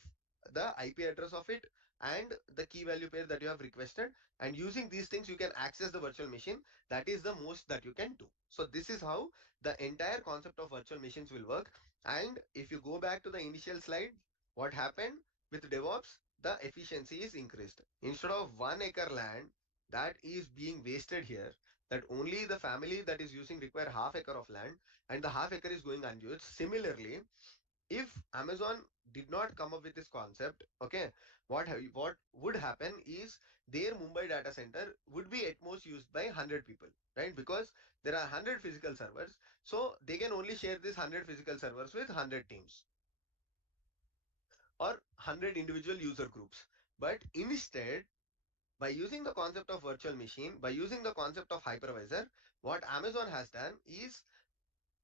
the IP address of it and the key value pair that you have requested. And using these things, you can access the virtual machine. That is the most that you can do. So this is how the entire concept of virtual machines will work. And if you go back to the initial slide, what happened with DevOps? The efficiency is increased. Instead of 1 acre land that is being wasted here, that only the family that is using require half acre of land, and the half acre is going unused. Similarly, if Amazon did not come up with this concept, okay, what would happen is their Mumbai data center would be at most used by 100 people, right? Because there are 100 physical servers, so they can only share this 100 physical servers with 100 teams or 100 individual user groups. But instead, by using the concept of virtual machine, by using the concept of hypervisor, what Amazon has done is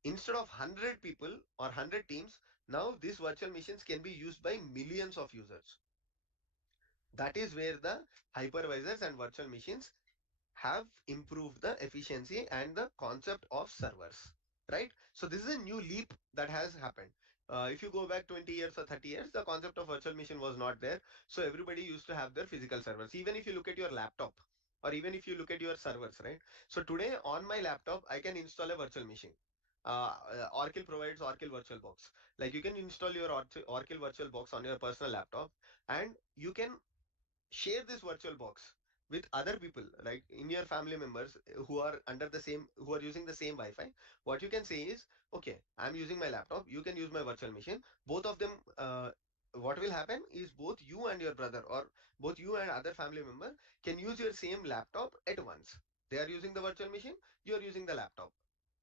instead of 100 people or 100 teams, now these virtual machines can be used by millions of users. That is where the hypervisors and virtual machines have improved the efficiency and the concept of servers, right? So this is a new leap that has happened. If you go back 20 years or 30 years, the concept of virtual machine was not there. So everybody used to have their physical servers. Even if you look at your laptop, or even if you look at your servers, right? So today on my laptop, I can install a virtual machine. Oracle provides Oracle VirtualBox. Like you can install your Oracle VirtualBox on your personal laptop, and you can share this virtual box with other people, like in your family members who are under the same, who are using the same Wi-Fi. What you can say is, okay, I'm using my laptop, you can use my virtual machine. Both of them, what will happen is both you and your brother, or both you and other family member can use your same laptop at once. They are using the virtual machine, you are using the laptop.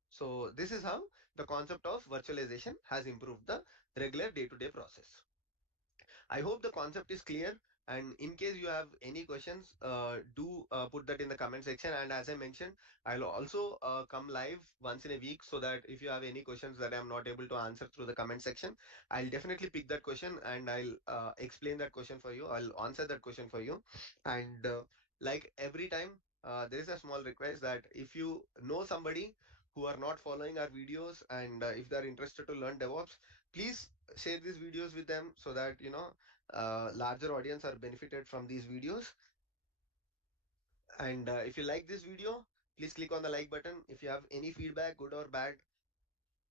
So this is how the concept of virtualization has improved the regular day-to-day process. I hope the concept is clear. And in case you have any questions, do put that in the comment section. And as I mentioned, I'll also come live once in a week, so that if you have any questions that I'm not able to answer through the comment section, I'll definitely pick that question and I'll explain that question for you. I'll answer that question for you. And like every time, there is a small request that if you know somebody who are not following our videos, and if they're interested to learn DevOps, please share these videos with them, so that larger audience are benefited from these videos. And if you like this video, please click on the like button. If you have any feedback, good or bad,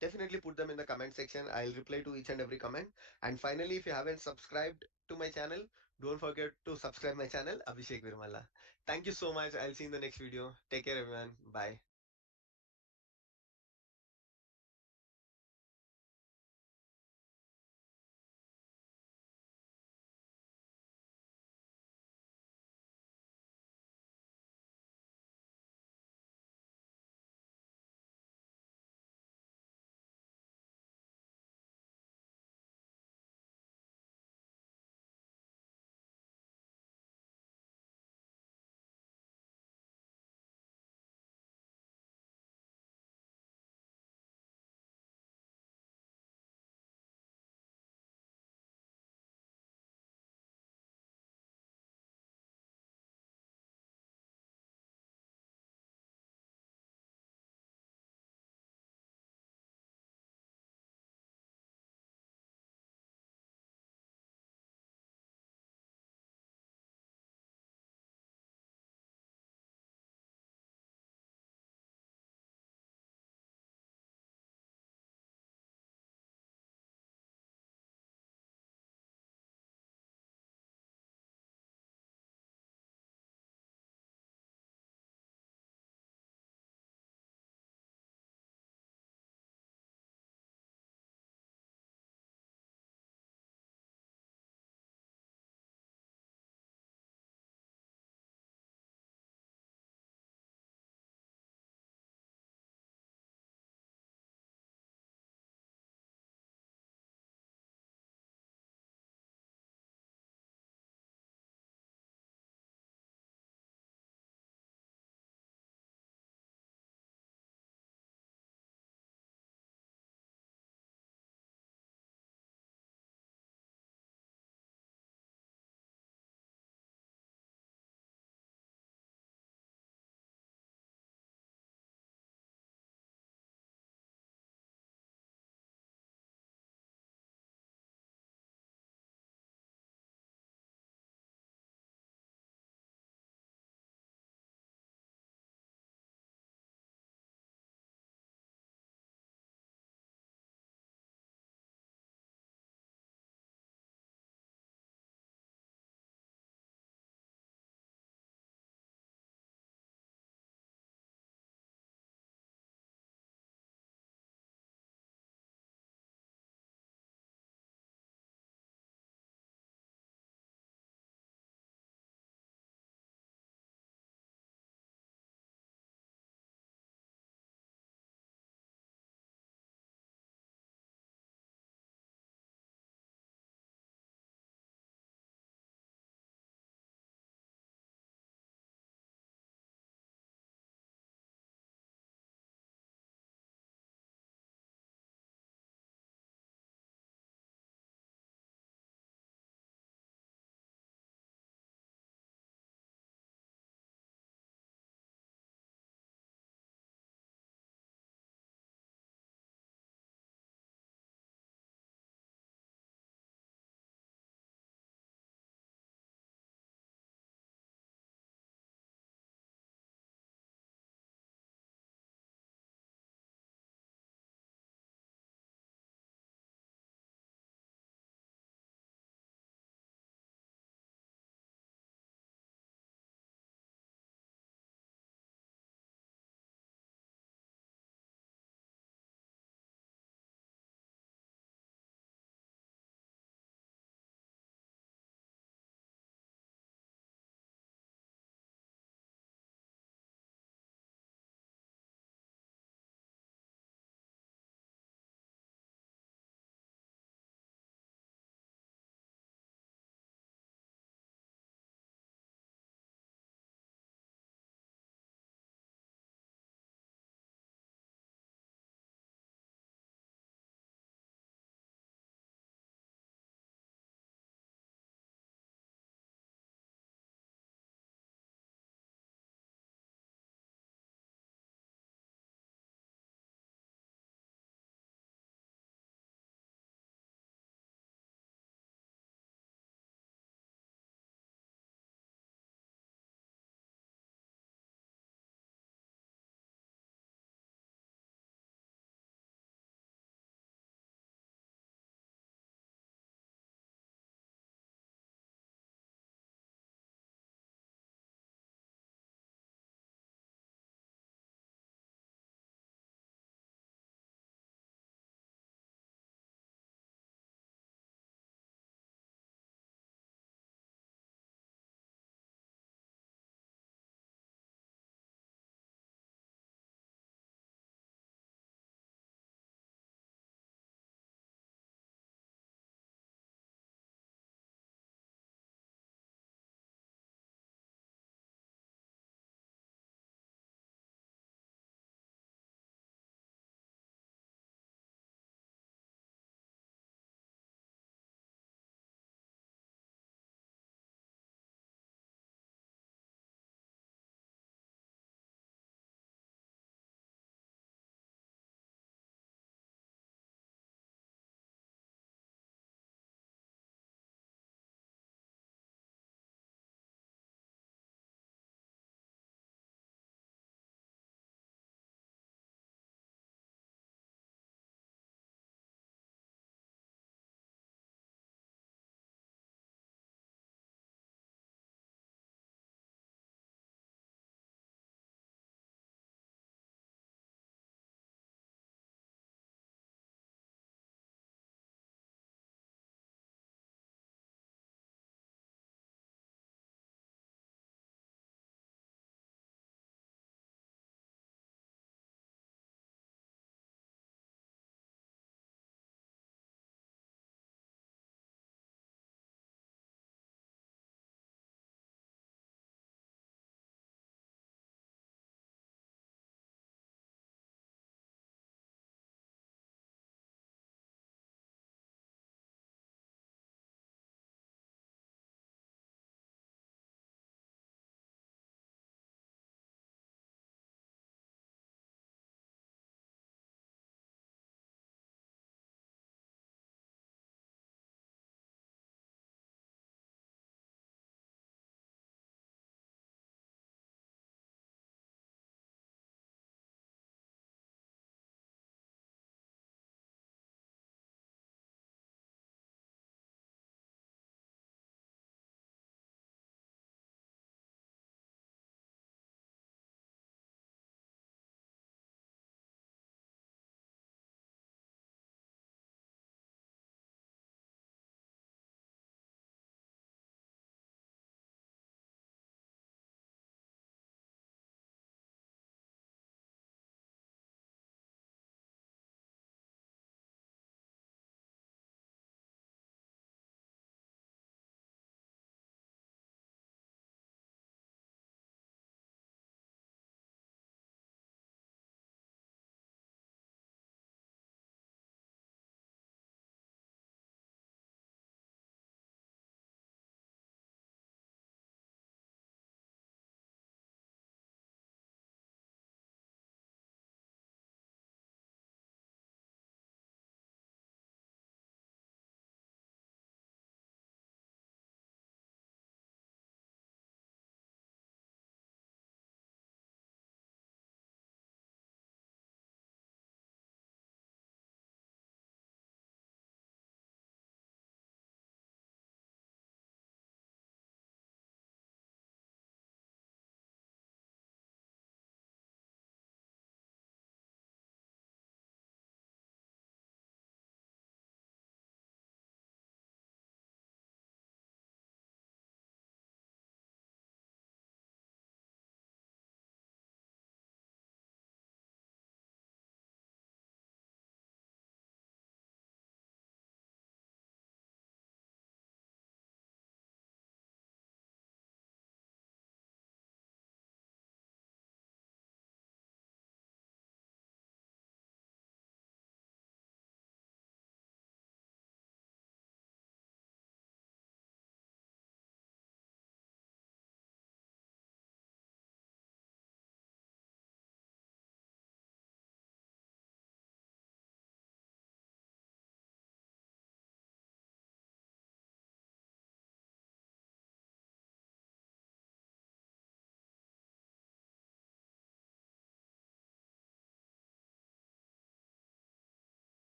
definitely put them in the comment section. I'll reply to each and every comment. And finally, if you haven't subscribed to my channel, don't forget to subscribe my channel, Abhishek Virmala. Thank you so much. I'll see you in the next video. Take care, everyone. Bye.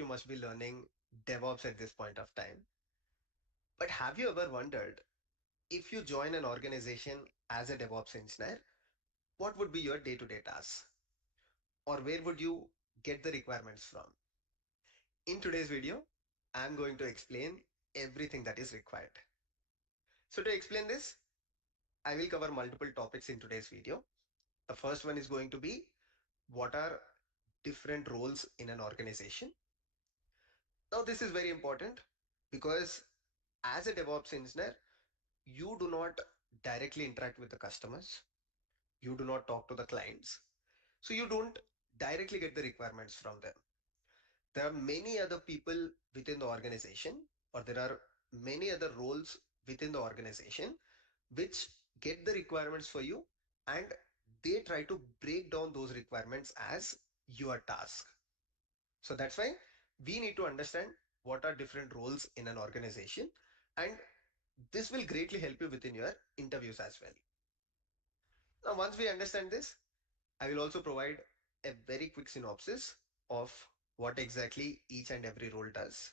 you must be learning DevOps at this point of time. But have you ever wondered, if you join an organization as a DevOps engineer, what would be your day-to-day tasks? Or where would you get the requirements from? In today's video, I'm going to explain everything that is required. So to explain this, I will cover multiple topics in today's video. The first one is going to be what are different roles in an organization. Now this is very important because as a DevOps engineer, you do not directly interact with the customers. You do not talk to the clients. So you don't directly get the requirements from them. There are many other people within the organization, or there are many other roles within the organization which get the requirements for you, and they try to break down those requirements as your task. So that's why we need to understand what are different roles in an organization, and this will greatly help you within your interviews as well. Now, once we understand this, I will also provide a very quick synopsis of what exactly each and every role does.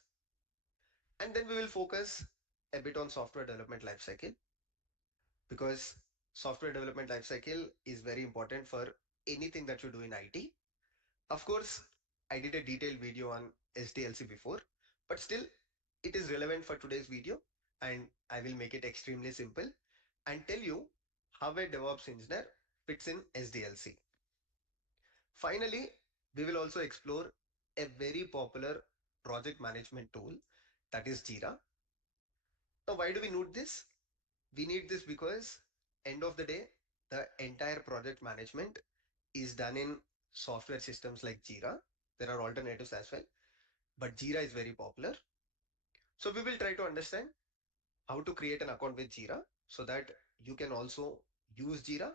And then we will focus a bit on software development lifecycle, because software development lifecycle is very important for anything that you do in IT. Of course, I did a detailed video on SDLC before, but still it is relevant for today's video, and I will make it extremely simple and tell you how a DevOps engineer fits in SDLC. Finally, we will also explore a very popular project management tool, that is Jira. Now, why do we need this? We need this because end of the day, the entire project management is done in software systems like Jira. There are alternatives as well, but Jira is very popular. So we will try to understand how to create an account with Jira so that you can also use Jira.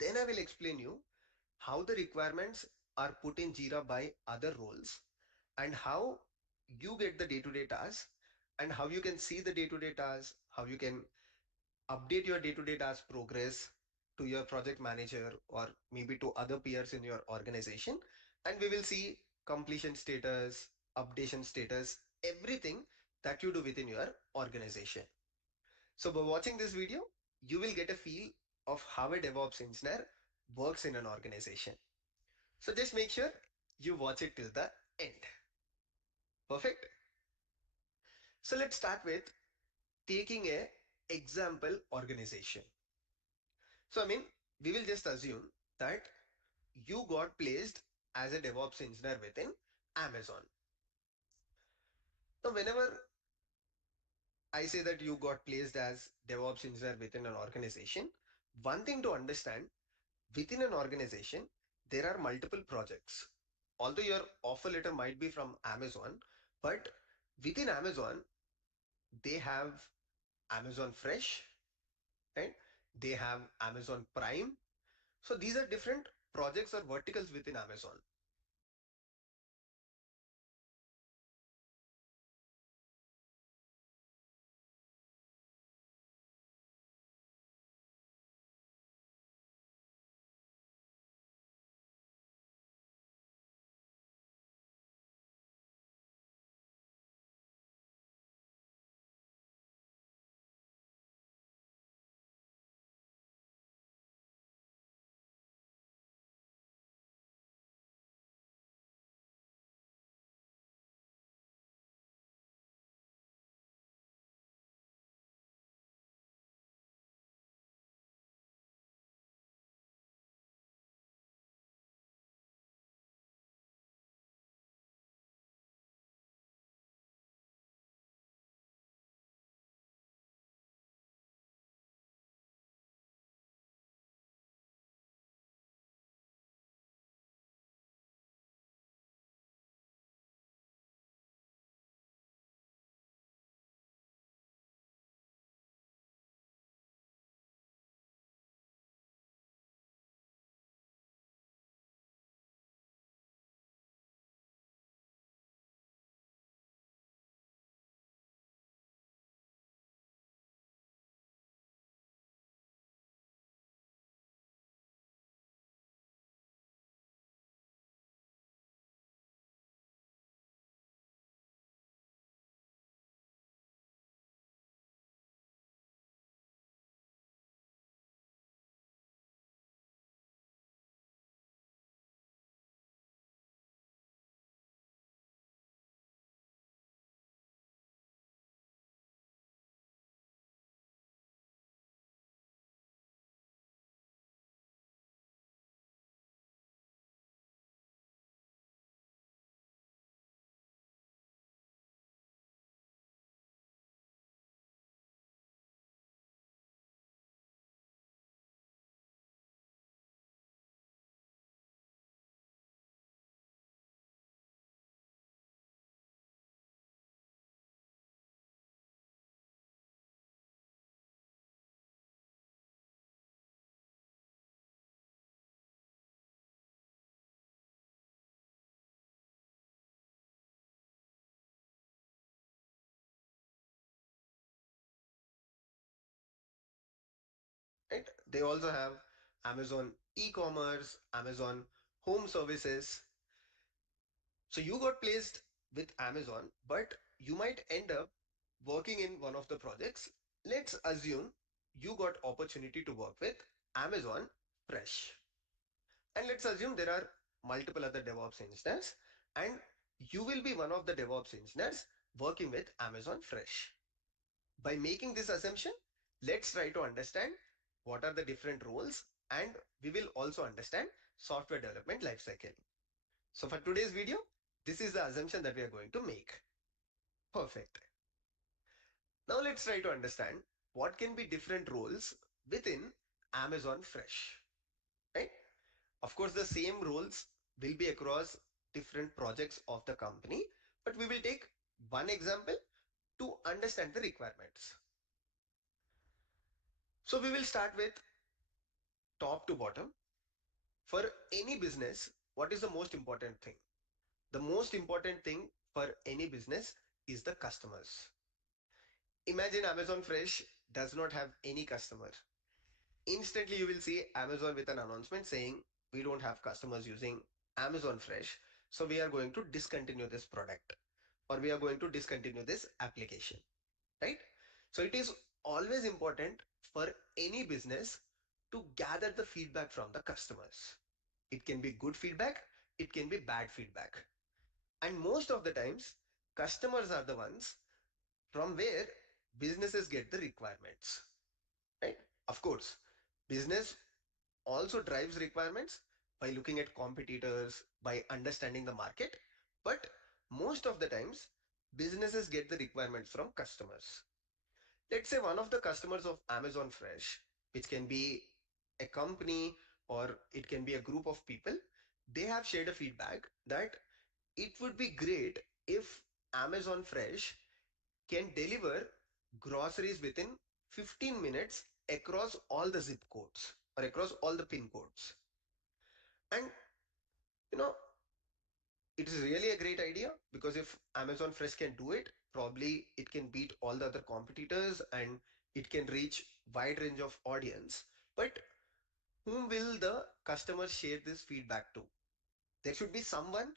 Then I will explain you how the requirements are put in Jira by other roles, and how you get the day-to-day tasks, and how you can see the day-to-day tasks, how you can update your day-to-day task progress to your project manager or maybe to other peers in your organization. And we will see completion status, updation status, everything that you do within your organization. So by watching this video, you will get a feel of how a DevOps engineer works in an organization. So just make sure you watch it till the end. Perfect. So let's start with taking a example organization. So I mean, we will just assume that you got placed as a DevOps engineer within Amazon. Now, whenever I say that you got placed as DevOps engineer within an organization, one thing to understand, within an organization, there are multiple projects. Although your offer letter might be from Amazon, but within Amazon, they have Amazon Fresh, right? They have Amazon Prime. So these are different projects or verticals within Amazon. They also have Amazon e-commerce, Amazon home services. So you got placed with Amazon, but you might end up working in one of the projects. Let's assume you got opportunity to work with Amazon Fresh. And let's assume there are multiple other DevOps engineers, and you will be one of the DevOps engineers working with Amazon Fresh. By making this assumption, let's try to understand what are the different roles, and we will also understand software development lifecycle. So for today's video, this is the assumption that we are going to make. Perfect. Now let's try to understand what can be different roles within Amazon Fresh, right? Of course, the same roles will be across different projects of the company, but we will take one example to understand the requirements. So we will start with top to bottom. For any business, what is the most important thing? The most important thing for any business is the customers. Imagine Amazon Fresh does not have any customer. Instantly, you will see Amazon with an announcement saying, we don't have customers using Amazon Fresh, so we are going to discontinue this product, or we are going to discontinue this application, right? So it is always important for any business to gather the feedback from the customers. It can be good feedback, it can be bad feedback. And most of the times, customers are the ones from where businesses get the requirements, right? Of course, business also drives requirements by looking at competitors, by understanding the market. But most of the times, businesses get the requirements from customers. Let's say one of the customers of Amazon Fresh, which can be a company or it can be a group of people, they have shared a feedback that it would be great if Amazon Fresh can deliver groceries within 15 minutes across all the zip codes or across all the pin codes. And you know, it is really a great idea because if Amazon Fresh can do it, probably it can beat all the other competitors and it can reach wide range of audience. But whom will the customers share this feedback to? There should be someone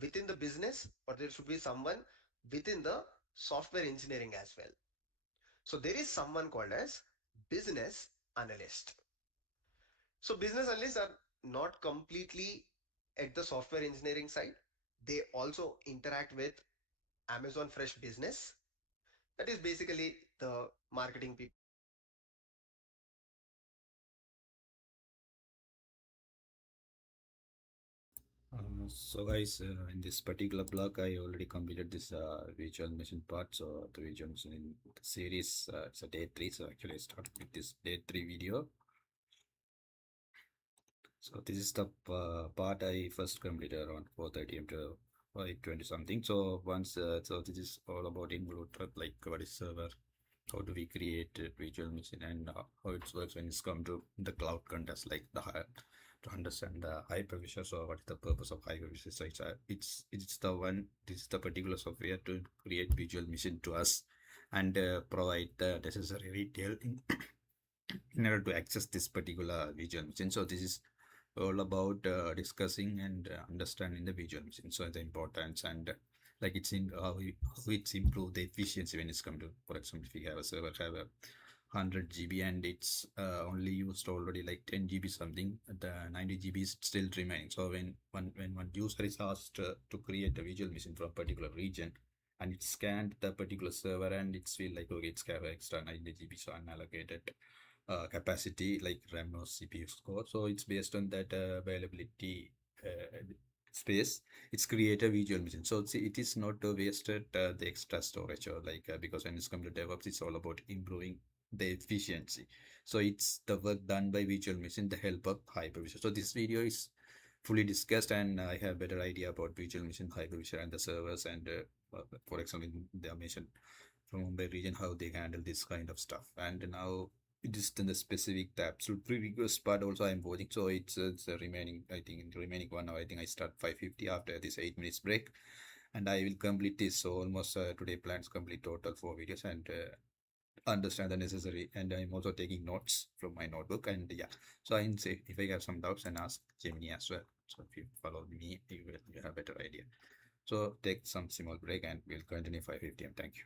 within the business or there should be someone within the software engineering as well. So there is someone called as business analyst. So business analysts are not completely at the software engineering side. They also interact with Amazon Fresh business. That is basically the marketing people. So guys, in this particular block, I already completed this virtual machine part. So the virtual machine in the series, it's a day three. So actually, I started with this day three video. So this is the part I first completed around 4:30 m to 5:20 something. So once, so this is all about involved, like what is server, how do we create a virtual machine, and how it works when it's come to the cloud context, like to understand the hypervisor. So what is the purpose of hypervisor? So it's the one, this is the particular software to create visual machine to us and provide the necessary detail in order to access this particular visual machine. So this is all about discussing and understanding the visual machine. So the importance and like it's in how it's improve the efficiency when it's come to, for example, if you have a server have a 100 GB and it's only used already like 10 GB something, the 90 GB is still remaining. So when one user is asked to create a visual machine from a particular region and it scanned the particular server and it's feel like okay, it's have extra 90 GB so unallocated capacity like RAM or CPU score. So it's based on that availability space. It's create a visual machine. So it is not wasted the extra storage or like because when it's come to DevOps, it's all about improving the efficiency. So it's the work done by visual machine, the help of hypervisor. So this video is fully discussed and I have better idea about visual machine, hypervisor and the servers and for example, in the mentioned from Mumbai region, how they handle this kind of stuff. And now it is in the specific, the absolute prerequisite part also I'm watching. So it's the remaining, I think in the remaining 1 hour, I think I start 5:50 after this 8 minutes break. And I will complete this. So almost today plans complete total 4 videos and understand the necessary, and I'm also taking notes from my notebook. And yeah, so I say if I have some doubts, and ask Gemini as well. So if you follow me, you have better idea. So take some small break, and we'll continue 5:50 m. Thank you.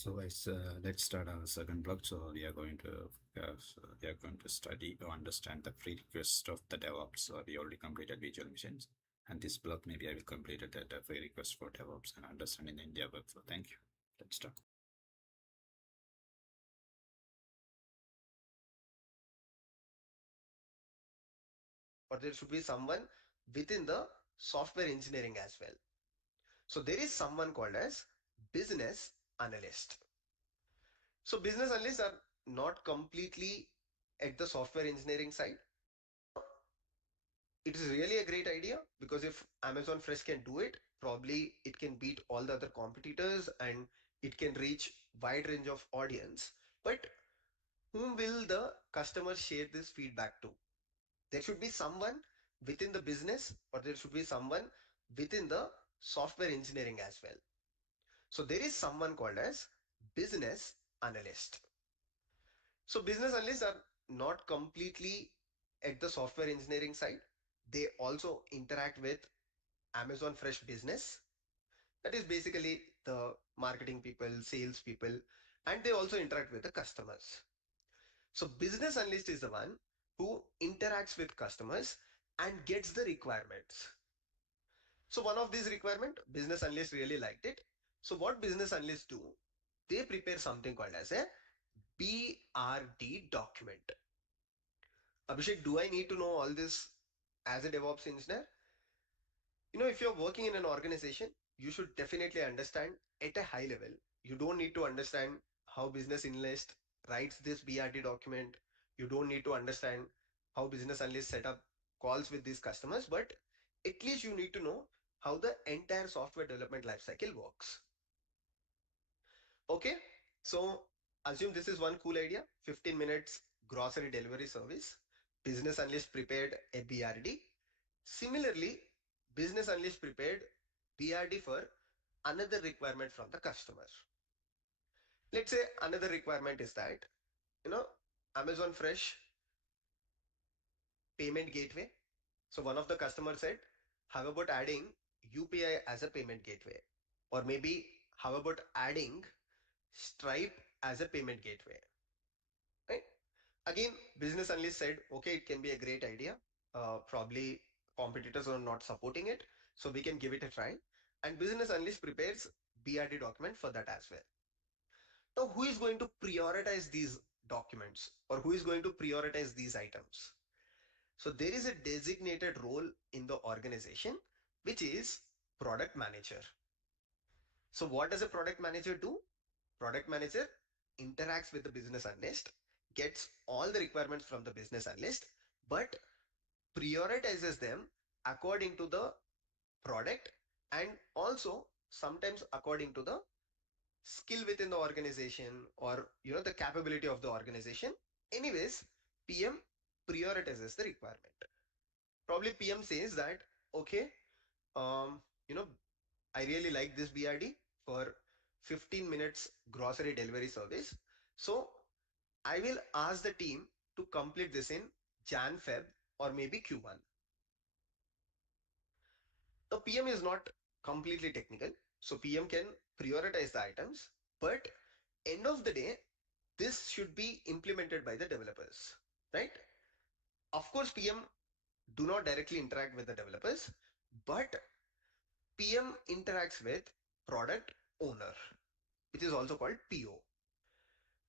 So guys, let's start our second block. So we are going to study or understand the prerequisite of the DevOps. So we already completed virtual machines, and this block maybe I will complete it at the prerequisite for DevOps and understanding the India workflow. Thank you. Let's start. Or there should be someone within the software engineering as well. So there is someone called as business analyst. So business analysts are not completely at the software engineering side. It is really a great idea because if Amazon Fresh can do it, probably it can beat all the other competitors and it can reach wide range of audience. But whom will the customer share this feedback to? There should be someone within the business or there should be someone within the software engineering as well. So there is someone called as business analyst. So business analysts are not completely at the software engineering side. They also interact with Amazon Fresh business. That is basically the marketing people, sales people, and they also interact with the customers. So business analyst is the one who interacts with customers and gets the requirements. So one of these requirement, business analysts really liked it. So what business analysts do, they prepare something called as a BRD document. Abhishek, do I need to know all this as a DevOps engineer? If you're working in an organization, you should definitely understand at a high level. You don't need to understand how business analyst writes this BRD document. You don't need to understand how business analysts set up calls with these customers, but at least you need to know how the entire software development lifecycle works. Okay, so assume this is one cool idea, 15 minutes grocery delivery service. Business analyst prepared a BRD. Similarly, business analyst prepared BRD for another requirement from the customer. Let's say another requirement is that, you know, Amazon Fresh payment gateway. So one of the customers said, how about adding UPI as a payment gateway? Or maybe how about adding Stripe as a payment gateway? Right? Again, business analyst said, okay, it can be a great idea. Probably competitors are not supporting it, so we can give it a try. And business analyst prepares BRD document for that as well. Now, who is going to prioritize these documents or who is going to prioritize these items? So there is a designated role in the organization, which is product manager. So what does a product manager do? Product manager interacts with the business analyst, gets all the requirements from the business analyst, but prioritizes them according to the product and also sometimes according to the skill within the organization or the capability of the organization. Anyways, PM prioritizes the requirement. Probably PM says that, okay, um, you know, I really like this BRD for 15 minutes grocery delivery service. So I will ask the team to complete this in Jan, Feb, or maybe Q1. The PM is not completely technical, so PM can prioritize the items, but end of the day, this should be implemented by the developers, right? Of course, PM do not directly interact with the developers, but PM interacts with product owner, which is also called PO.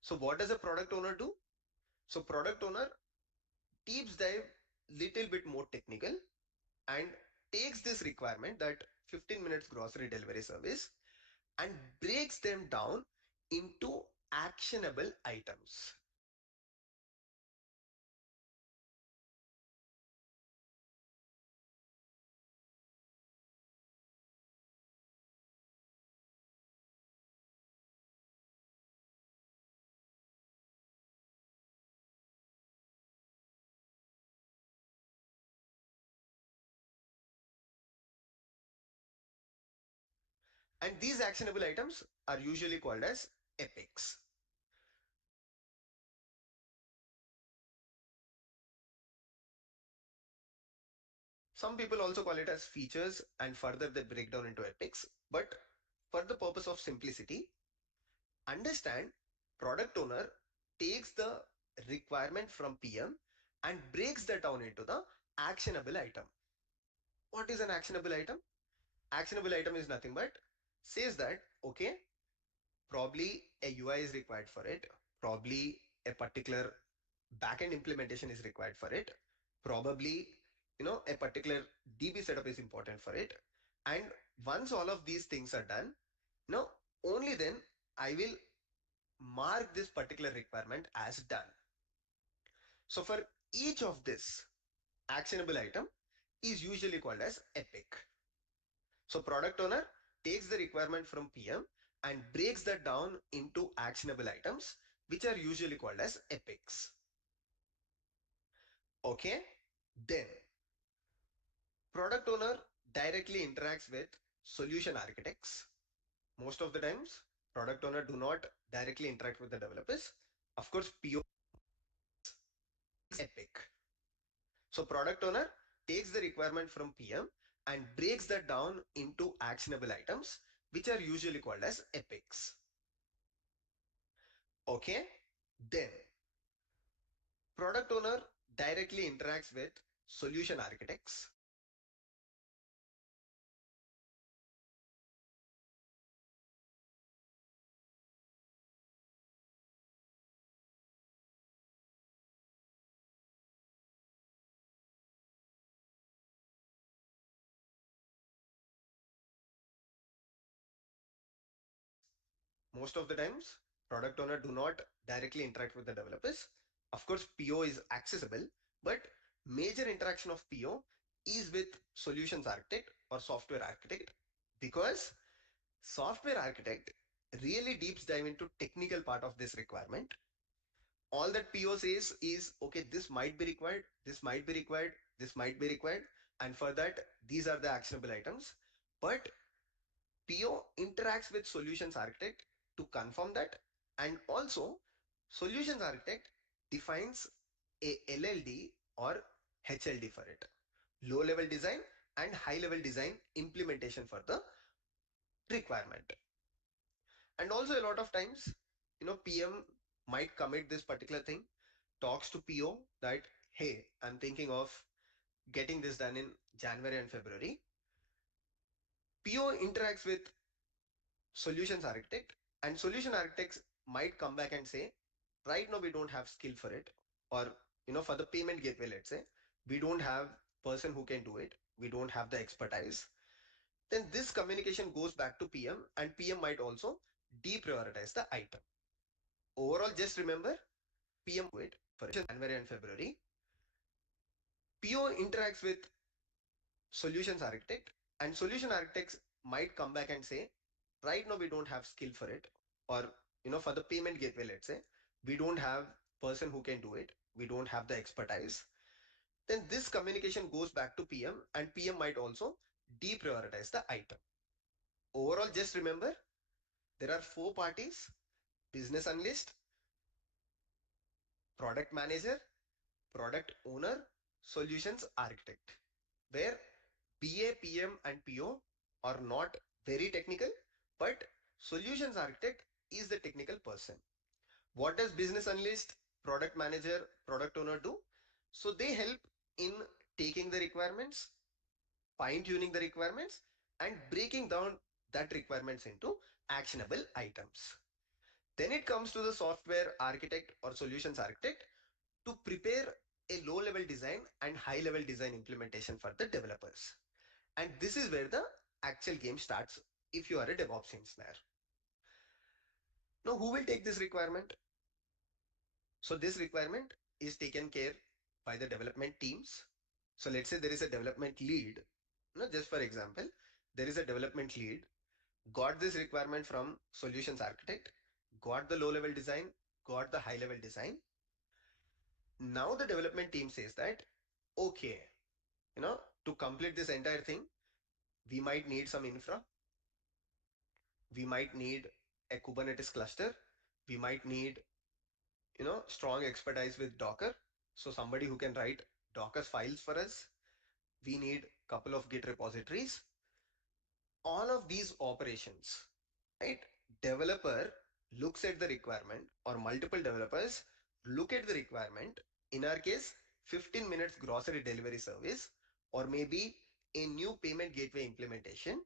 So what does a product owner do? So product owner deep dive little bit more technical and takes this requirement that 15 minutes grocery delivery service and breaks them down into actionable items. And these actionable items are usually called as epics. Some people also call it as features and further they break down into epics. But for the purpose of simplicity, Understand, product owner takes the requirement from PM and breaks that down into the actionable item. What is an actionable item? Actionable item is nothing but says that, okay, probably a UI is required for it, probably a particular backend implementation is required for it, probably a particular DB setup is important for it, and once all of these things are done, you know, only then I will mark this particular requirement as done. So for each of this actionable item is usually called as epic. So product owner takes the requirement from PM and breaks that down into actionable items, which are usually called as epics. Okay, then product owner directly interacts with solution architects. Most of the times, product owner do not directly interact with the developers. Of course, PO epic. So product owner takes the requirement from PM and breaks that down into actionable items, which are usually called as epics. Okay, then product owner directly interacts with solution architects. Most of the times, product owner do not directly interact with the developers. Of course, PO is accessible, but major interaction of PO is with solutions architect or software architect, because software architect really deeps dive into technical part of this requirement. All that PO says is, okay, this might be required, this might be required, this might be required, and for that, these are the actionable items. But PO interacts with solutions architect to confirm that, and also solutions architect defines a LLD or HLD for it, low level design and high level design implementation for the requirement. And also a lot of times, PM might commit this particular thing, talks to PO that, hey, I'm thinking of getting this done in January and February. PO interacts with solutions architect, and solution architects might come back and say, right now we don't have skill for it, or for the payment gateway, let's say, we don't have person who can do it, we don't have the expertise. Then this communication goes back to PM, and PM might also deprioritize the item. Overall, just remember, PM do it for January and February. PO interacts with solutions architect, and solution architects might come back and say, right now we don't have skill for it, or for the payment gateway, let's say, we don't have person who can do it, we don't have the expertise. Then this communication goes back to PM, and PM might also deprioritize the item. Overall, just remember, there are four parties: business analyst, product manager, product owner, solutions architect, where BA, PM, and PO are not very technical, but solutions architect is the technical person. What does business analyst, product manager, product owner do? So they help in taking the requirements, fine tuning the requirements, and breaking down that requirements into actionable items. Then it comes to the software architect or solutions architect to prepare a low level design and high level design implementation for the developers. And this is where the actual game starts if you are a DevOps engineer. Now, who will take this requirement? So this requirement is taken care by the development teams. So let's say there is a development lead. Just for example, there is a development lead, got this requirement from solutions architect, got the low level design, got the high level design. Now the development team says that, okay, to complete this entire thing, we might need some infra, we might need a Kubernetes cluster, we might need strong expertise with Docker, so somebody who can write Docker files for us, we need a couple of Git repositories. All of these operations, right, developer looks at the requirement, or multiple developers look at the requirement, in our case, 15 minutes grocery delivery service, or maybe a new payment gateway implementation,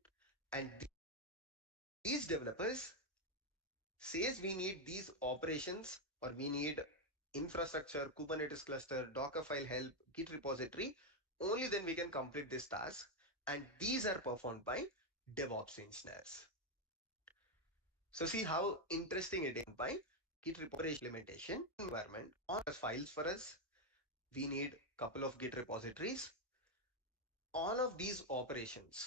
and these developers says we need these operations, or we need infrastructure, Kubernetes cluster, Docker file help, Git repository, only then we can complete this task. And these are performed by DevOps engineers. So see how interesting it is by Git repository implementation environment on files for us. We need couple of Git repositories. All of these operations,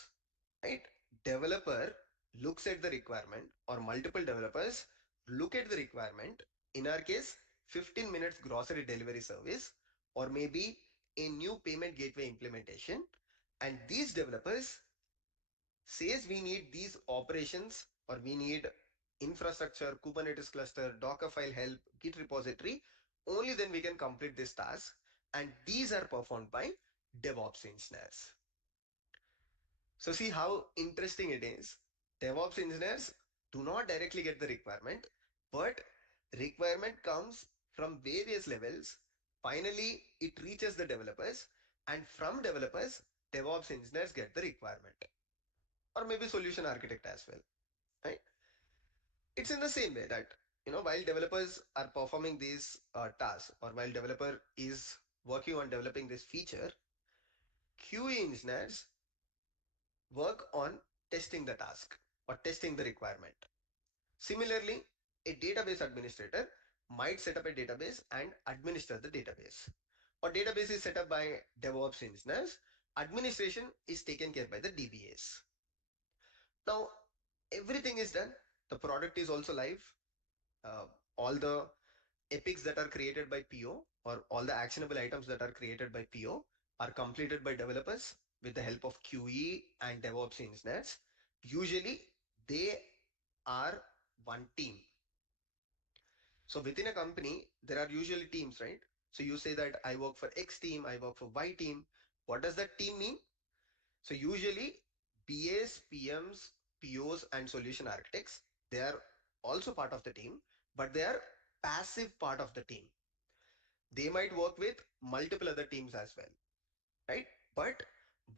right? Developer looks at the requirement, or multiple developers look at the requirement, in our case, 15 minutes grocery delivery service, or maybe a new payment gateway implementation. And these developers says we need these operations, or we need infrastructure, Kubernetes cluster, Docker file help, Git repository, only then we can complete this task. And these are performed by DevOps engineers. So see how interesting it is. DevOps engineers do not directly get the requirement, but requirement comes from various levels. Finally, it reaches the developers, and from developers, DevOps engineers get the requirement, or maybe solution architect as well, right? It's in the same way that, while developers are performing these tasks, or while developer is working on developing this feature, QA engineers work on testing the task, or testing the requirement. Similarly, a database administrator might set up a database and administer the database. Or database is set up by DevOps engineers. Administration is taken care by the DBAs. Now, everything is done. The product is also live. Uh, all the epics that are created by PO, or all the actionable items that are created by PO, are completed by developers with the help of QE and DevOps engineers. Usually, they are one team. So within a company, there are usually teams, right? So you say that I work for X team, I work for Y team. What does that team mean? So usually BAs, PMs, POs, and solution architects, they are also part of the team, but they are passive part of the team. They might work with multiple other teams as well, right? But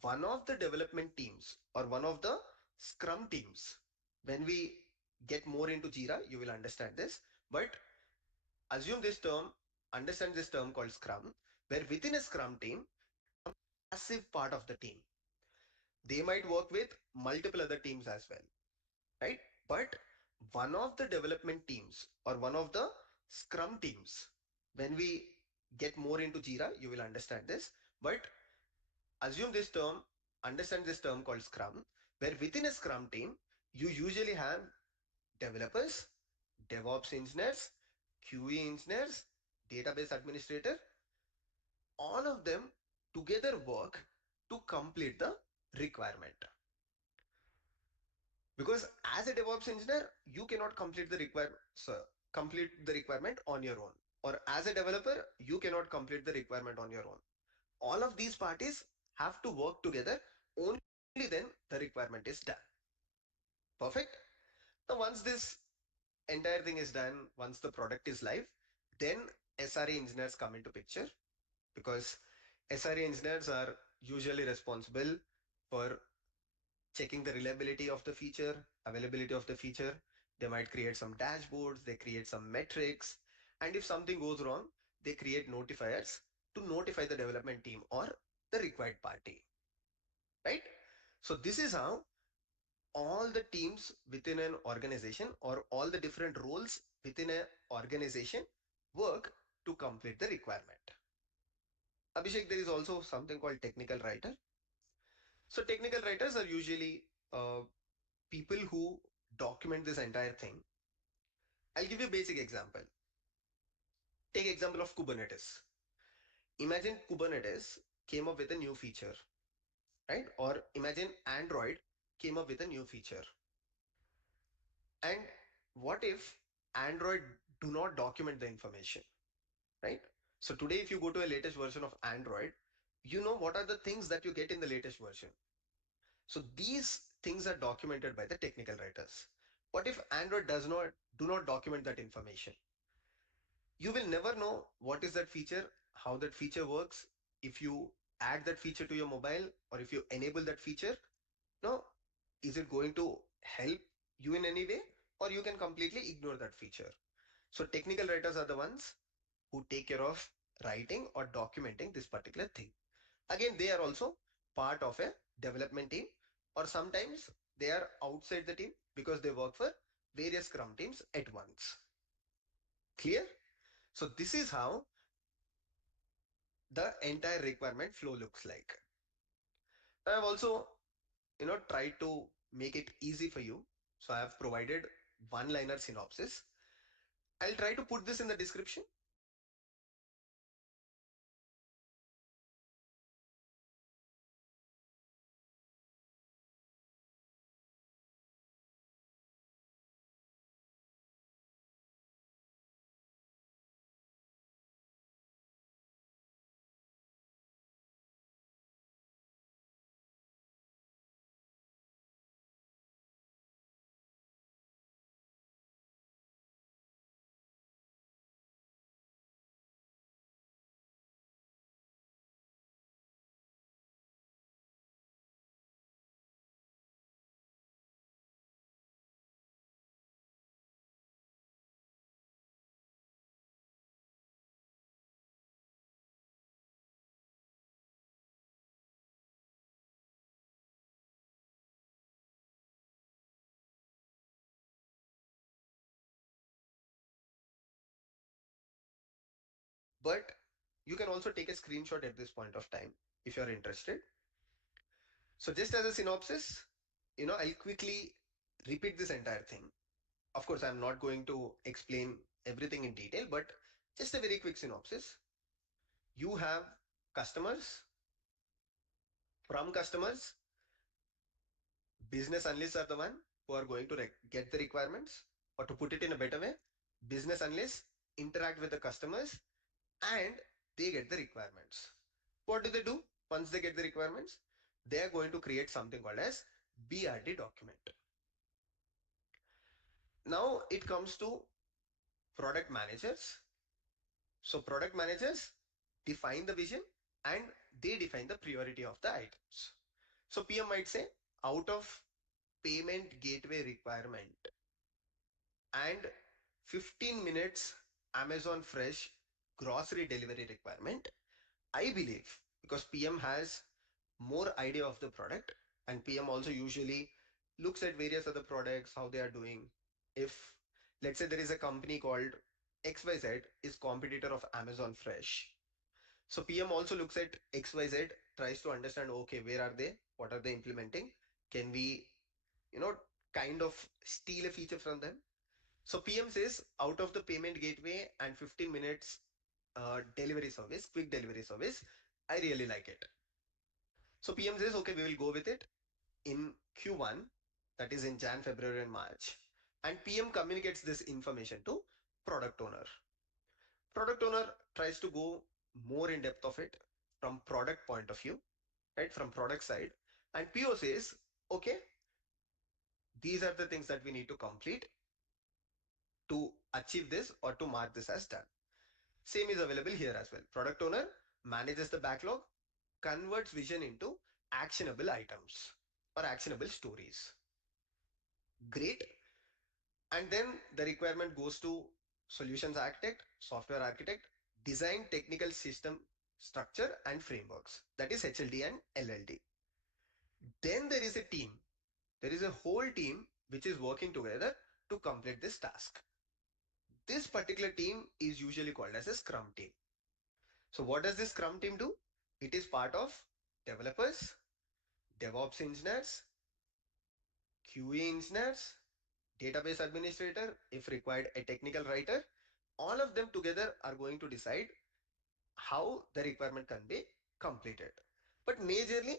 one of the development teams, or one of the Scrum teams, when we get more into Jira, you will understand this. But assume this term, understand this term called Scrum, where within a Scrum team, passive part of the team, they might work with multiple other teams as well, right? But one of the development teams, or one of the Scrum teams, when we get more into Jira, you will understand this. But assume this term, understand this term called Scrum, where within a Scrum team, you usually have developers, DevOps engineers, QE engineers, database administrator, all of them together work to complete the requirement. Because as a DevOps engineer, you cannot complete the requirement on your own. Or as a developer, you cannot complete the requirement on your own. All of these parties have to work together. Only then the requirement is done. Perfect. Now, once this entire thing is done, once the product is live, then SRE engineers come into picture, because SRE engineers are usually responsible for checking the reliability of the feature, availability of the feature. They might create some dashboards, they create some metrics, and if something goes wrong, they create notifiers to notify the development team or the required party, right? So this is how all the teams within an organization, or all the different roles within an organization, work to complete the requirement. Abhishek, there is also something called technical writer. So technical writers are usually people who document this entire thing. I'll give you a basic example. Take example of Kubernetes. Imagine Kubernetes came up with a new feature, right? Or imagine Android came up with a new feature. And what if Android do not document the information, right? So today, if you go to a latest version of Android, you know what are the things that you get in the latest version. So these things are documented by the technical writers. What if Android does not Do not document that information. You will never know what is that feature, how that feature works, if you add that feature to your mobile or if you enable that feature. No, is it going to help you in any way, or you can completely ignore that feature. So technical writers are the ones who take care of writing or documenting this particular thing. Again, they are also part of a development team, or sometimes they are outside the team because they work for various scrum teams at once. Clear? So this is how the entire requirement flow looks like. I have also, tried to make it easy for you. So I have provided one-liner synopsis. I'll try to put this in the description. But you can also take a screenshot at this point of time if you're interested. So just as a synopsis, I'll quickly repeat this entire thing. Of course, I'm not going to explain everything in detail, but just a very quick synopsis. You have customers. From customers, business analysts are the one who are going to get the requirements, or to put it in a better way, business analysts interact with the customers and they get the requirements. What do they do once they get the requirements? They are going to create something called as BRD document. Now it comes to product managers. So product managers define the vision and they define the priority of the items. So PM might say, out of payment gateway requirement and 15 minutes Amazon Fresh grocery delivery requirement, I believe, because PM has more idea of the product, and PM also usually looks at various other products, how they are doing. If, let's say, there is a company called XYZ is competitor of Amazon Fresh. So PM also looks at XYZ, tries to understand, okay, where are they? What are they implementing? Can we, you know, kind of steal a feature from them? So PM says, out of the payment gateway and 15 minutes delivery service, quick delivery service, I really like it. So PM says, okay, we will go with it in Q1, that is in Jan, February, and March. And PM communicates this information to product owner. Product owner tries to go more in depth of it from product point of view, right? From product side. And PO says, okay, these are the things that we need to complete to achieve this or to mark this as done. Same is available here as well. Product owner manages the backlog, converts vision into actionable items or actionable stories. Great. And then the requirement goes to solutions architect, software architect, design technical system structure and frameworks. That is HLD and LLD. Then there is a team. There is a whole team which is working together to complete this task. This particular team is usually called as a Scrum team. So what does this Scrum team do? It is part of developers, Devops engineers, QA engineers, database administrator, if required, a technical writer. All of them together are going to decide how the requirement can be completed. But majorly,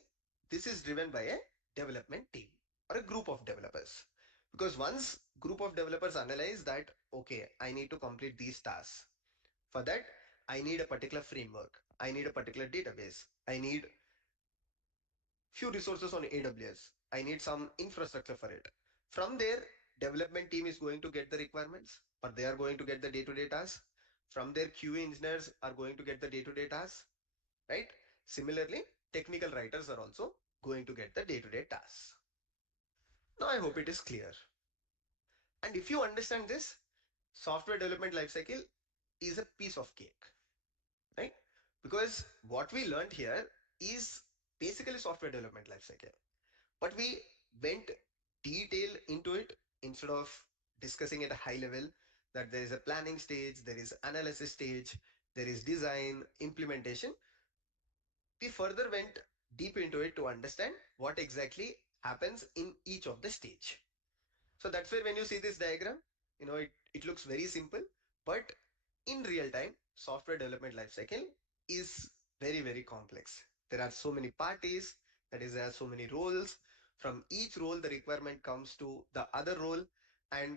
this is driven by a development team or a group of developers. Because once group of developers analyze that, okay, I need to complete these tasks. For that, I need a particular framework. I need a particular database. I need few resources on AWS. I need some infrastructure for it. From there, development team is going to get the requirements, or they are going to get the day-to-day tasks. From their QA engineers are going to get the day-to-day tasks, right? Similarly, technical writers are also going to get the day-to-day tasks. Now I hope it is clear. And if you understand this, software development lifecycle is a piece of cake, right? Because what we learned here is basically software development lifecycle, but we went detail into it instead of discussing at a high level that there is a planning stage, there is analysis stage, there is design, implementation. We further went deep into it to understand what exactly happens in each of the stage. So that's where when you see this diagram, it looks very simple, but in real time, software development lifecycle is very, very complex. There are so many parties, that is, there are so many roles. From each role, the requirement comes to the other role, and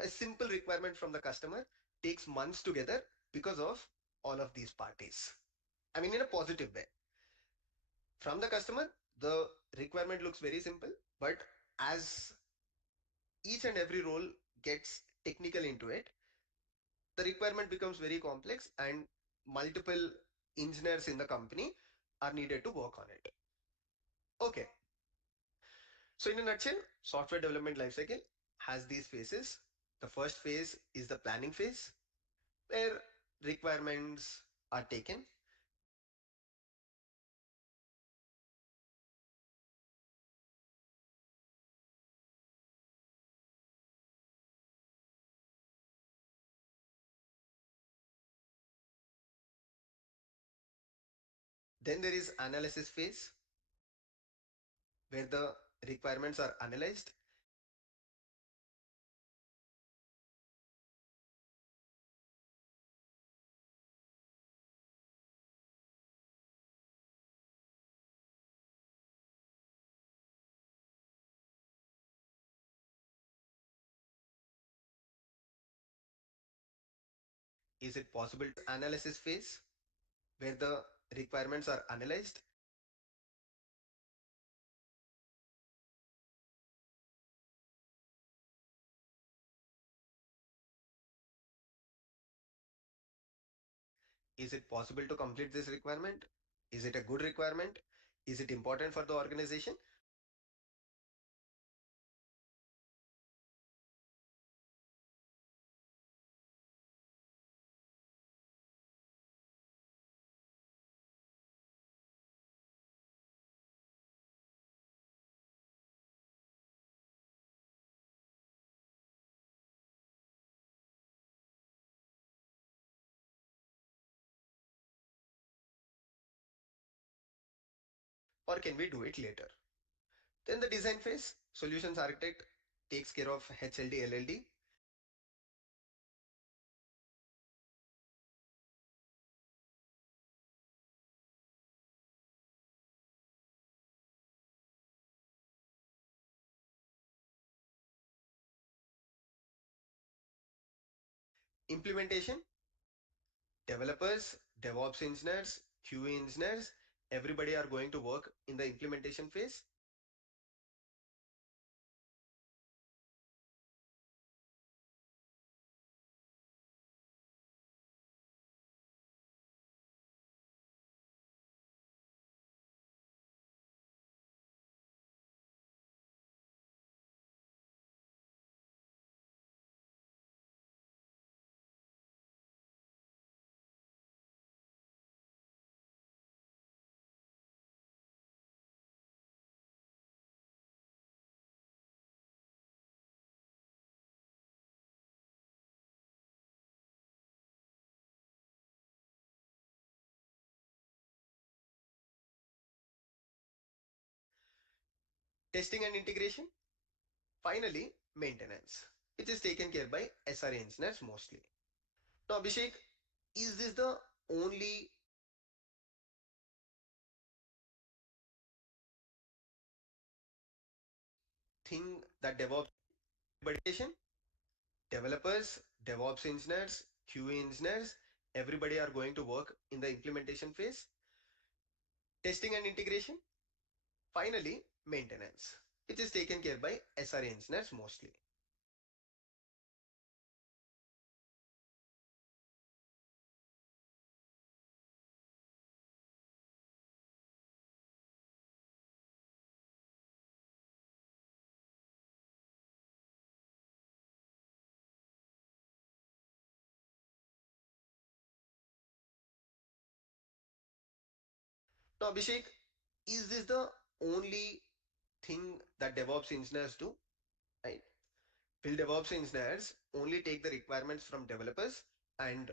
a simple requirement from the customer takes months together because of all of these parties. I mean, in a positive way. From the customer, the requirement looks very simple, but as each and every role gets technical into it, the requirement becomes very complex and multiple engineers in the company are needed to work on it. Okay, so in a nutshell, software development lifecycle has these phases. The first phase is the planning phase, where requirements are taken. Then there is analysis phase, where the requirements are analyzed. Is it possible to analysis phase, where the requirements are analyzed? Is it possible to complete this requirement? Is it a good requirement? Is it important for the organization? Or can we do it later? Then the design phase, solutions architect takes care of HLD, LLD. Implementation, developers, DevOps engineers, QA engineers, everybody are going to work in the implementation phase. Testing and integration. Finally, maintenance, which is taken care by SRE engineers mostly. Now, Abhishek, is this the only thing that DevOps validation? Developers, DevOps engineers, QA engineers, everybody are going to work in the implementation phase. Testing and integration. Finally, maintenance, which is taken care by SRE engineers mostly. Now, Abhishek, is this the only thing that DevOps engineers do? Right? Will DevOps engineers only take the requirements from developers and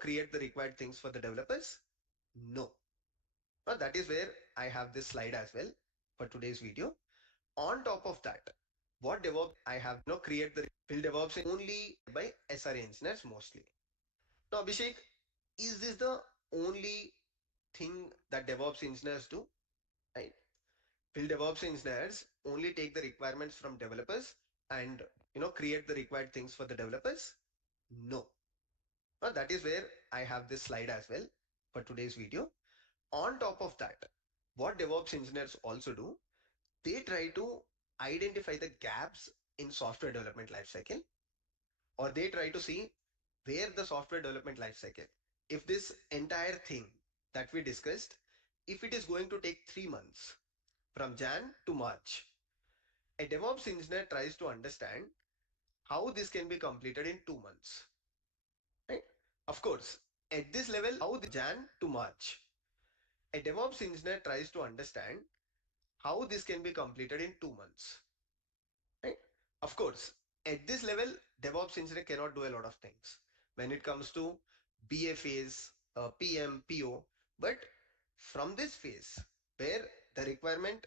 create the required things for the developers? No. Now that is where I have this slide as well for today's video. On top of that, what DevOps I have create the will DevOps only by SRE engineers mostly. Now Abhishek, is this the only thing that DevOps engineers do? Right? Will DevOps engineers only take the requirements from developers and create the required things for the developers? No. Now that is where I have this slide as well for today's video. On top of that, what DevOps engineers also do, they try to identify the gaps in software development lifecycle, or they try to see where the software development lifecycle, if this entire thing that we discussed, if it is going to take 3 months from Jan to March, a DevOps engineer tries to understand how this can be completed in 2 months. Right? Of course, at this level, how the Jan to March, a DevOps engineer tries to understand how this can be completed in 2 months. Right? Of course, at this level, DevOps engineer cannot do a lot of things when it comes to BA phase, PM, PO. But from this phase, where the requirement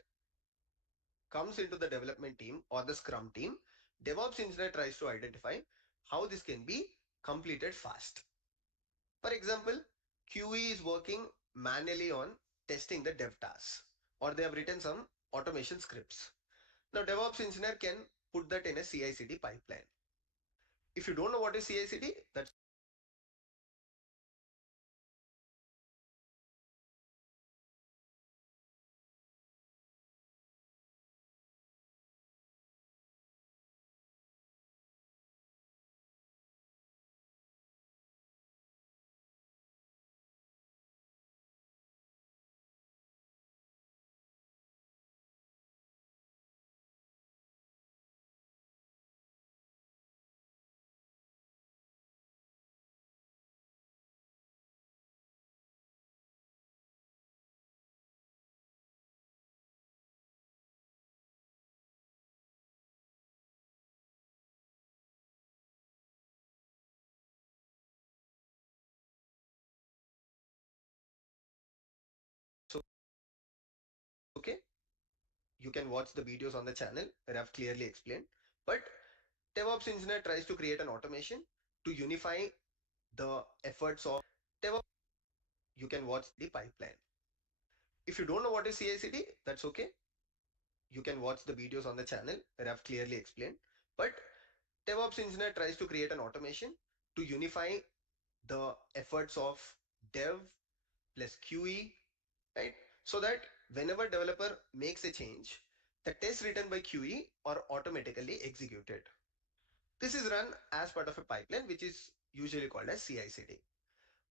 comes into the development team or the Scrum team, DevOps engineer tries to identify how this can be completed fast. For example, QE is working manually on testing the dev tasks, or they have written some automation scripts. Now, DevOps engineer can put that in a CI/CD pipeline. If you don't know what is CI/CD, that's okay. You can watch the videos on the channel where I've clearly explained. But DevOps engineer tries to create an automation to unify the efforts of DevOps. You can watch the pipeline. If you don't know what is CI/CD, that's okay. You can watch the videos on the channel where I've clearly explained. But DevOps engineer tries to create an automation to unify the efforts of dev plus QE, right? So that whenever developer makes a change, the tests written by QE are automatically executed. This is run as part of a pipeline, which is usually called as CI/CD.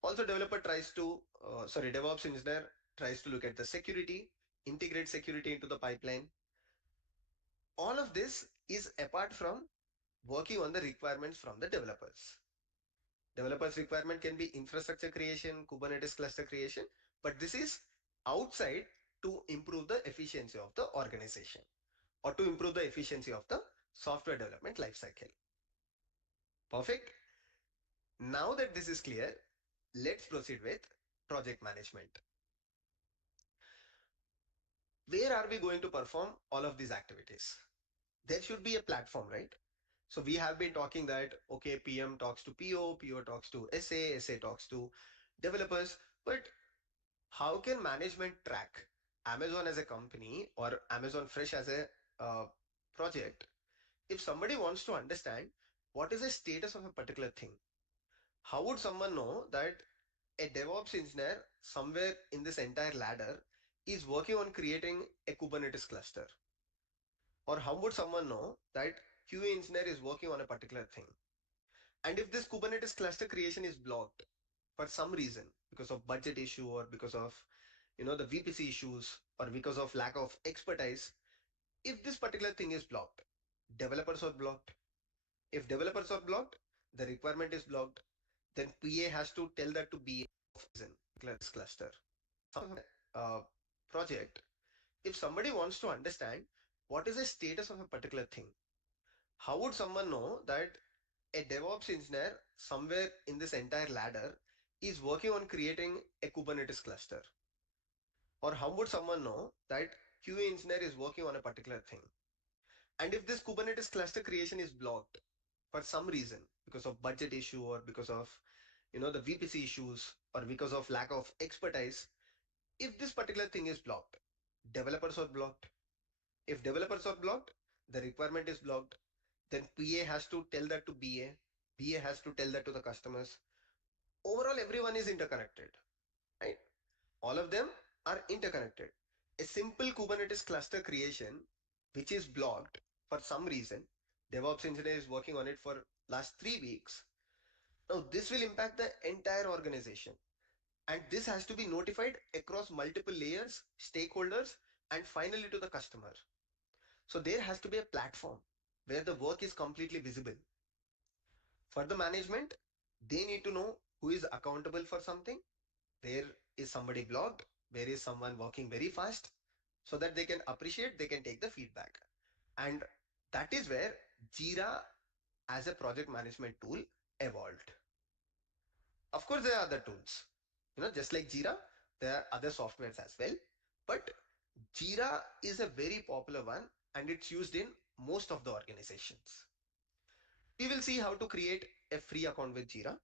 Also, DevOps engineer tries to look at the security, integrate security into the pipeline. All of this is apart from working on the requirements from the developers. Developers requirement can be infrastructure creation, Kubernetes cluster creation, but this is outside to improve the efficiency of the organization or to improve the efficiency of the software development lifecycle. Perfect. Now that this is clear, let's proceed with project management. Where are we going to perform all of these activities? There should be a platform, right? So we have been talking that, okay, PM talks to PO, PO talks to SA, SA talks to developers, but how can management track Amazon as a company or Amazon Fresh as a project? If somebody wants to understand what is the status of a particular thing, how would someone know that a DevOps engineer somewhere in this entire ladder is working on creating a Kubernetes cluster? Or how would someone know that QA engineer is working on a particular thing? And if this Kubernetes cluster creation is blocked for some reason, because of budget issue or because of the VPC issues or because of lack of expertise, if this particular thing is blocked, developers are blocked. If developers are blocked, the requirement is blocked. Then PA has to tell that to BA of reason, cluster. project, if somebody wants to understand what is the status of a particular thing, how would someone know that a DevOps engineer somewhere in this entire ladder is working on creating a Kubernetes cluster? Or how would someone know that QA engineer is working on a particular thing? And if this Kubernetes cluster creation is blocked for some reason, because of budget issue or because of the VPC issues or because of lack of expertise, if this particular thing is blocked, developers are blocked. If developers are blocked, the requirement is blocked. Then PA has to tell that to BA. BA has to tell that to the customers. Overall, everyone is interconnected, right? All of them are interconnected. A simple Kubernetes cluster creation, which is blocked for some reason, DevOps engineer is working on it for last 3 weeks. Now, this will impact the entire organization. And this has to be notified across multiple layers, stakeholders, and finally to the customer. So there has to be a platform where the work is completely visible. For the management, they need to know who is accountable for something, where is somebody blocked, where is someone working very fast, so that they can appreciate, they can take the feedback. And that is where Jira as a project management tool evolved. Of course, there are other tools. Just like Jira, there are other softwares as well. But Jira is a very popular one and it's used in most of the organizations. We will see how to create a free account with Jira.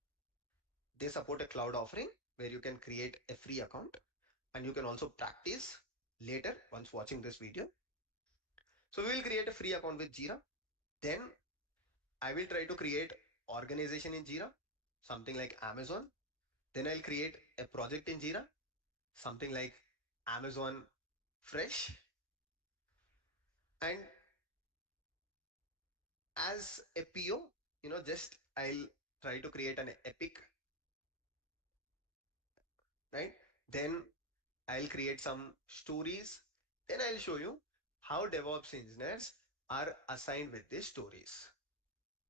They support a cloud offering where you can create a free account and you can also practice later once watching this video. So we will create a free account with Jira. Then I will try to create organization in Jira, something like Amazon. Then I'll create a project in Jira, something like Amazon Fresh. And as a PO, just I'll try to create an epic, right? Then I'll create some stories. Then I'll show you how DevOps engineers are assigned with these stories,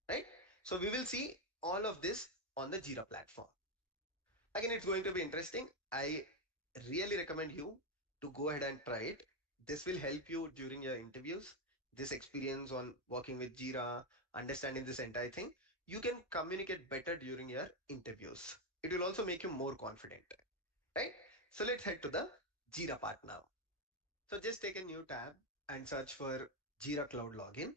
right? So we will see all of this on the Jira platform. Again, it's going to be interesting. I really recommend you to go ahead and try it. This will help you during your interviews. This experience on working with Jira, understanding this entire thing, you can communicate better during your interviews. It will also make you more confident, right? So let's head to the Jira part now. So just take a new tab and search for Jira Cloud Login.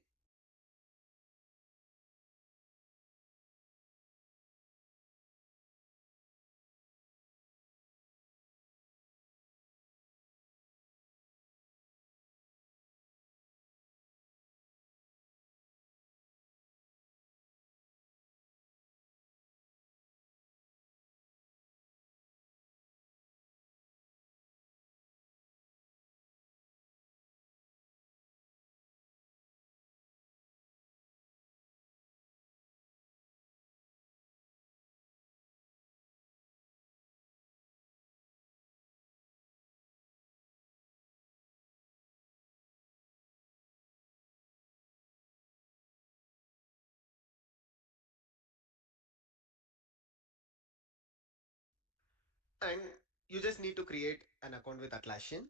And you just need to create an account with Atlassian.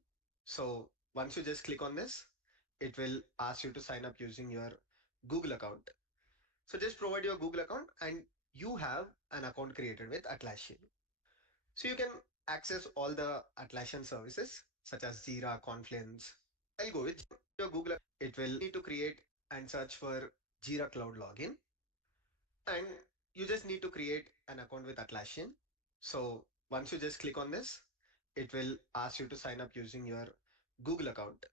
So once you just click on this, it will ask you to sign up using your Google account. So just provide your Google account and you have an account created with Atlassian. So you can access all the Atlassian services such as Jira, Confluence. I'll go with your Google. It will need to create and search for Jira Cloud Login. And you just need to create an account with Atlassian. So once you just click on this, it will ask you to sign up using your Google account.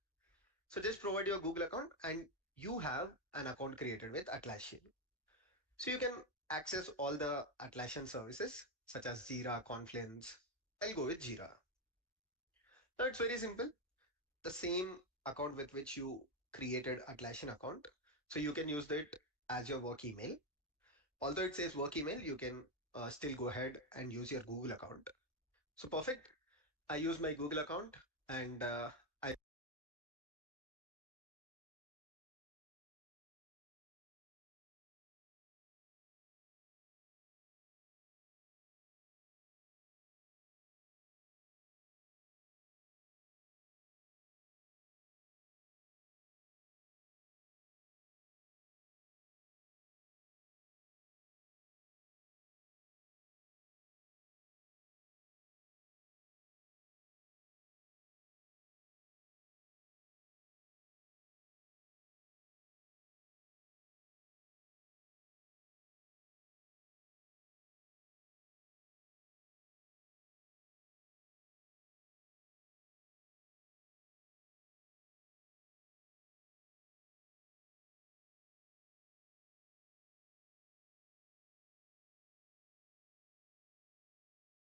So just provide your Google account and you have an account created with Atlassian. So you can access all the Atlassian services such as Jira, Confluence. I'll go with Jira. Now it's very simple. The same account with which you created Atlassian account. So you can use it as your work email. Although it says work email, you can still go ahead and use your Google account. So perfect. I use my Google account and I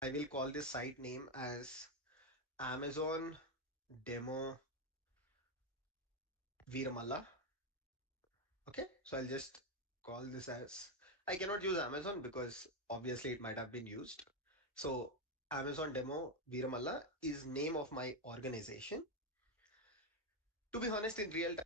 I will call this site name as Amazon Demo Veeramalla. Okay, so I'll just call this as, I cannot use Amazon because obviously it might have been used. So Amazon Demo Veeramalla is name of my organization. To be honest, in real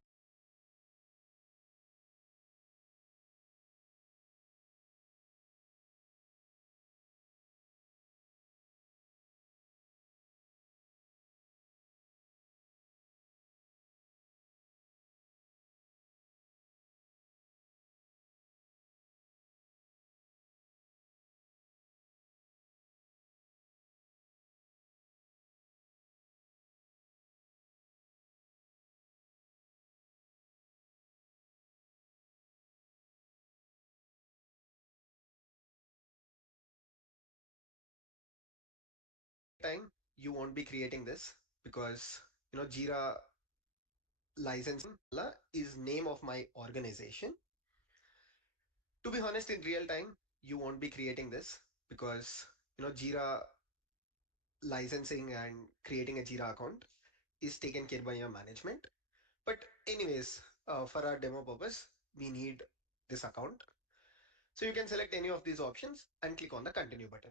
time, you won't be creating this because Jira licensing is name of my organization. To be honest, in real time, you won't be creating this because Jira licensing and creating a Jira account is taken care by your management. But anyways, for our demo purpose, we need this account. So you can select any of these options and click on the continue button.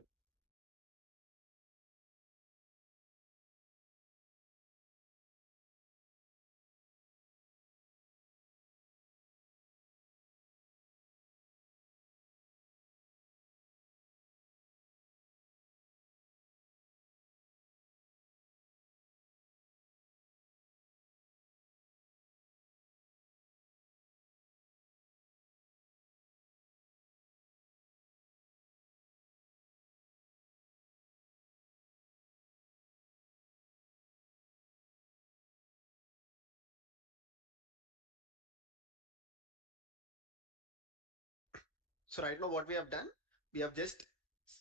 So right now what we have done, we have just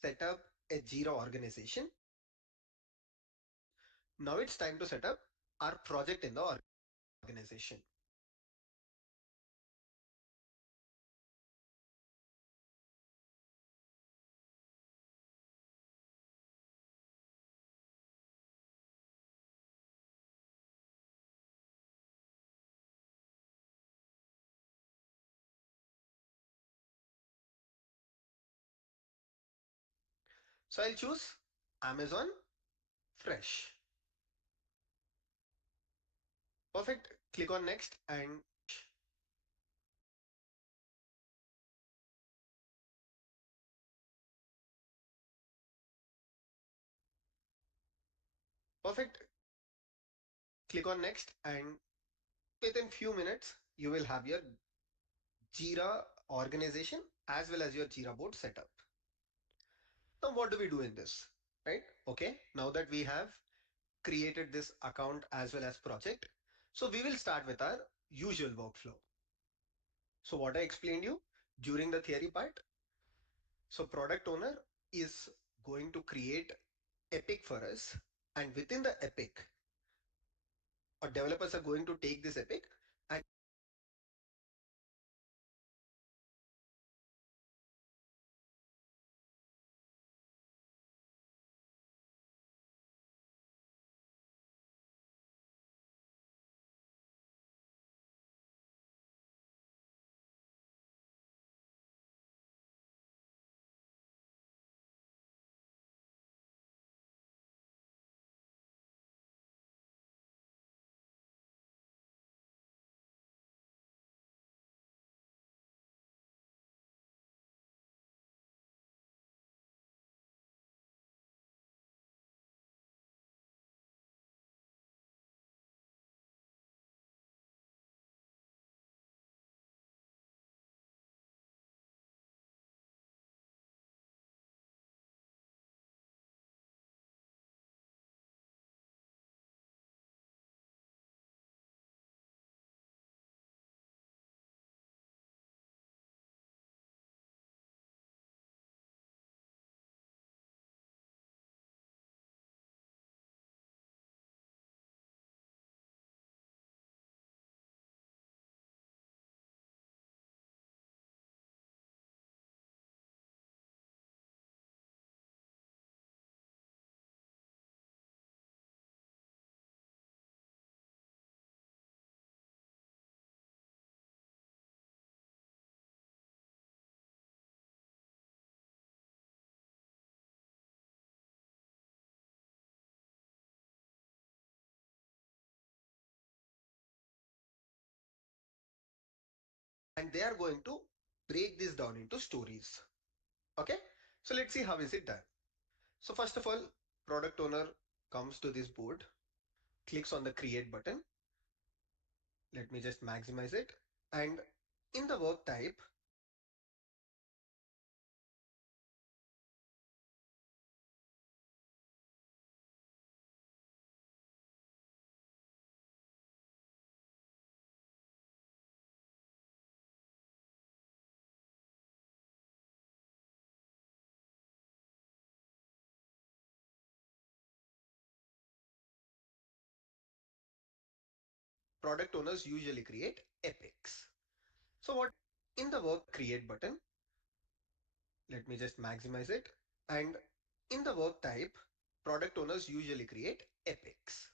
set up a Jira organization. Now it's time to set up our project in the organization. So I'll choose Amazon Fresh. Perfect. Click on next and perfect. Click on next and within few minutes you will have your Jira organization as well as your Jira board set up. Now what do we do in this? Right? Okay. Now that we have created this account as well as project, so we will start with our usual workflow. So what I explained you during the theory part. So product owner is going to create epic for us, and within the epic, or developers are going to take this epic and and they are going to break this down into stories. Okay, so let's see how is it done. So first of all, product owner comes to this board, clicks on the create button. Let me just maximize it. And in the work type, product owners usually create epics. So what in the work create button, let me just maximize it. And in the work type, product owners usually create epics.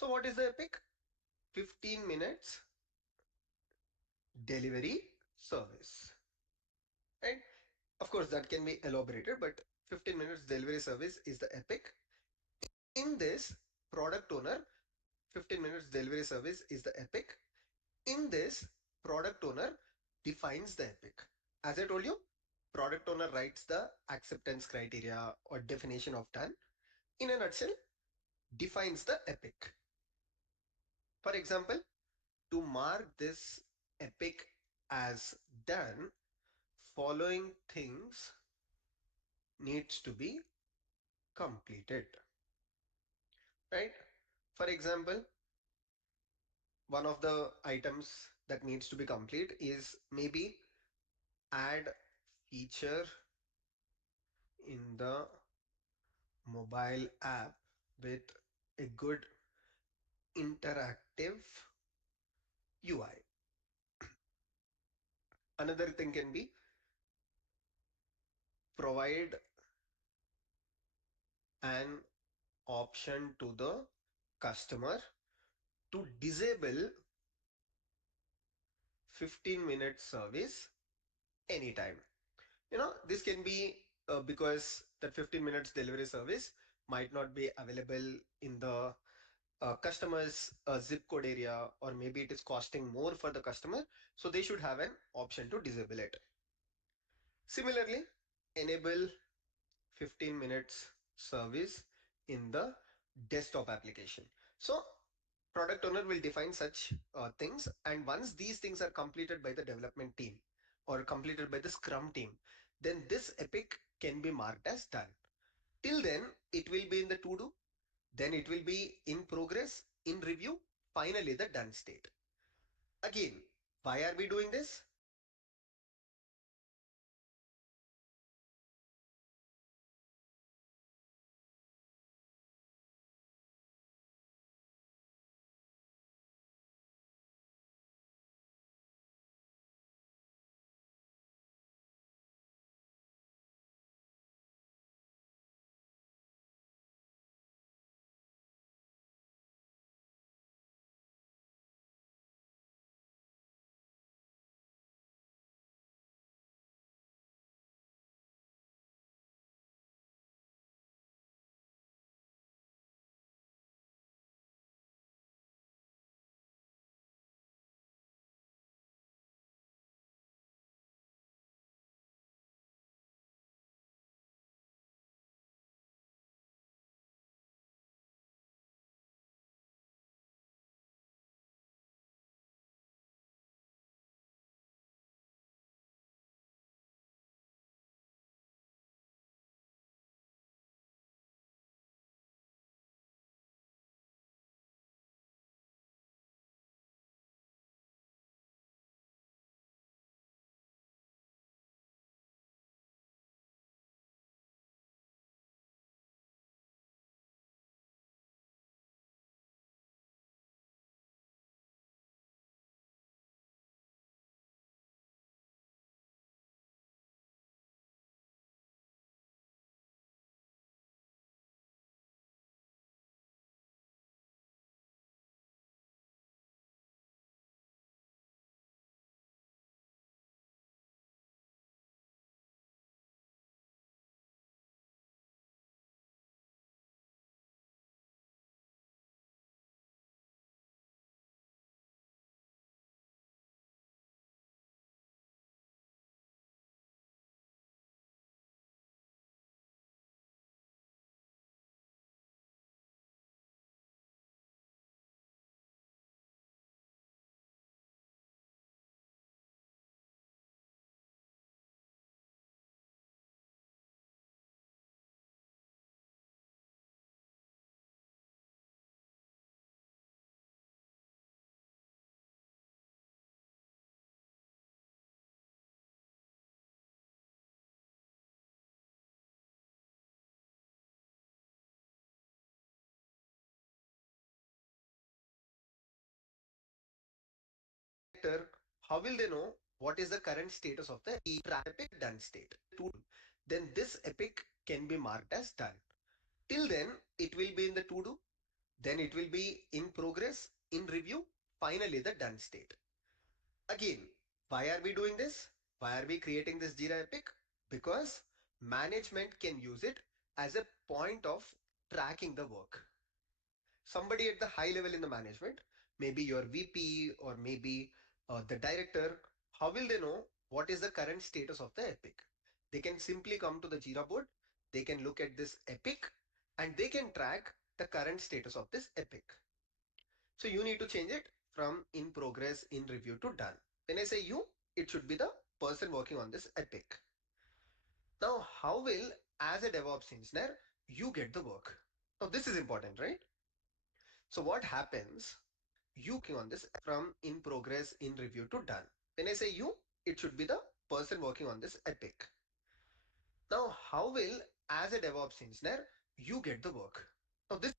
So what is the epic? 15 minutes delivery service. Right? Of course, that can be elaborated, but 15 minutes delivery service is the epic. In this, product owner, 15 minutes delivery service is the epic. In this, product owner defines the epic. As I told you, product owner writes the acceptance criteria or definition of done. In a nutshell, defines the epic. For example, to mark this epic as done, following things needs to be completed. Right? For example, one of the items that needs to be complete is maybe add feature in the mobile app with a good interactive UI. Another thing can be provide an option to the customer to disable 15-minute service anytime. This can be because that 15 minutes delivery service might not be available in the customer's zip code area, or maybe it is costing more for the customer, so they should have an option to disable it. Similarly, enable 15 minutes service in the desktop application. So product owner will define such things, and once these things are completed by the development team or completed by the scrum team, then this epic can be marked as done. Till then it will be in the to do, then it will be in progress, in review, finally the done state. Again, why are we doing this? director, how will they know what is the current status of the epic done state? Then this epic can be marked as done. Till then, it will be in the to do, then it will be in progress, in review, finally the done state. Again, why are we doing this? Why are we creating this Jira epic? Because management can use it as a point of tracking the work. Somebody at the high level in the management, maybe your VP or maybe the director, how will they know what is the current status of the epic? They can simply come to the Jira board, they can look at this epic and they can track the current status of this epic. So you need to change it from in progress, in review to done. When I say you, it should be the person working on this epic. Now, how will, as a DevOps engineer, you get the work? Now, this is important, right? So what happens? You working on this from in progress, in review to done. When I say you, it should be the person working on this epic. Now, how will, as a DevOps engineer, you get the work? Now, this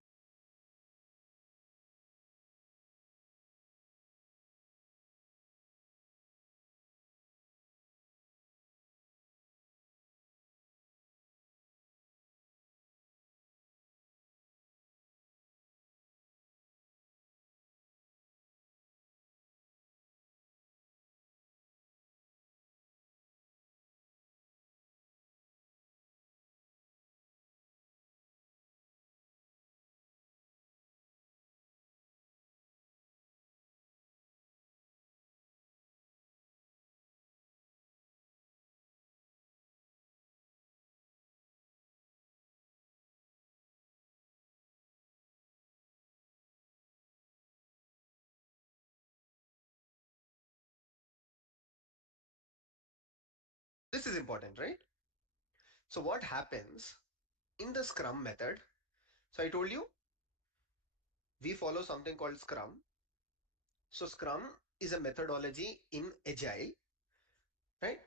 is important, right? So what happens in the Scrum method? So I told you we follow something called Scrum. So Scrum is a methodology in Agile, right?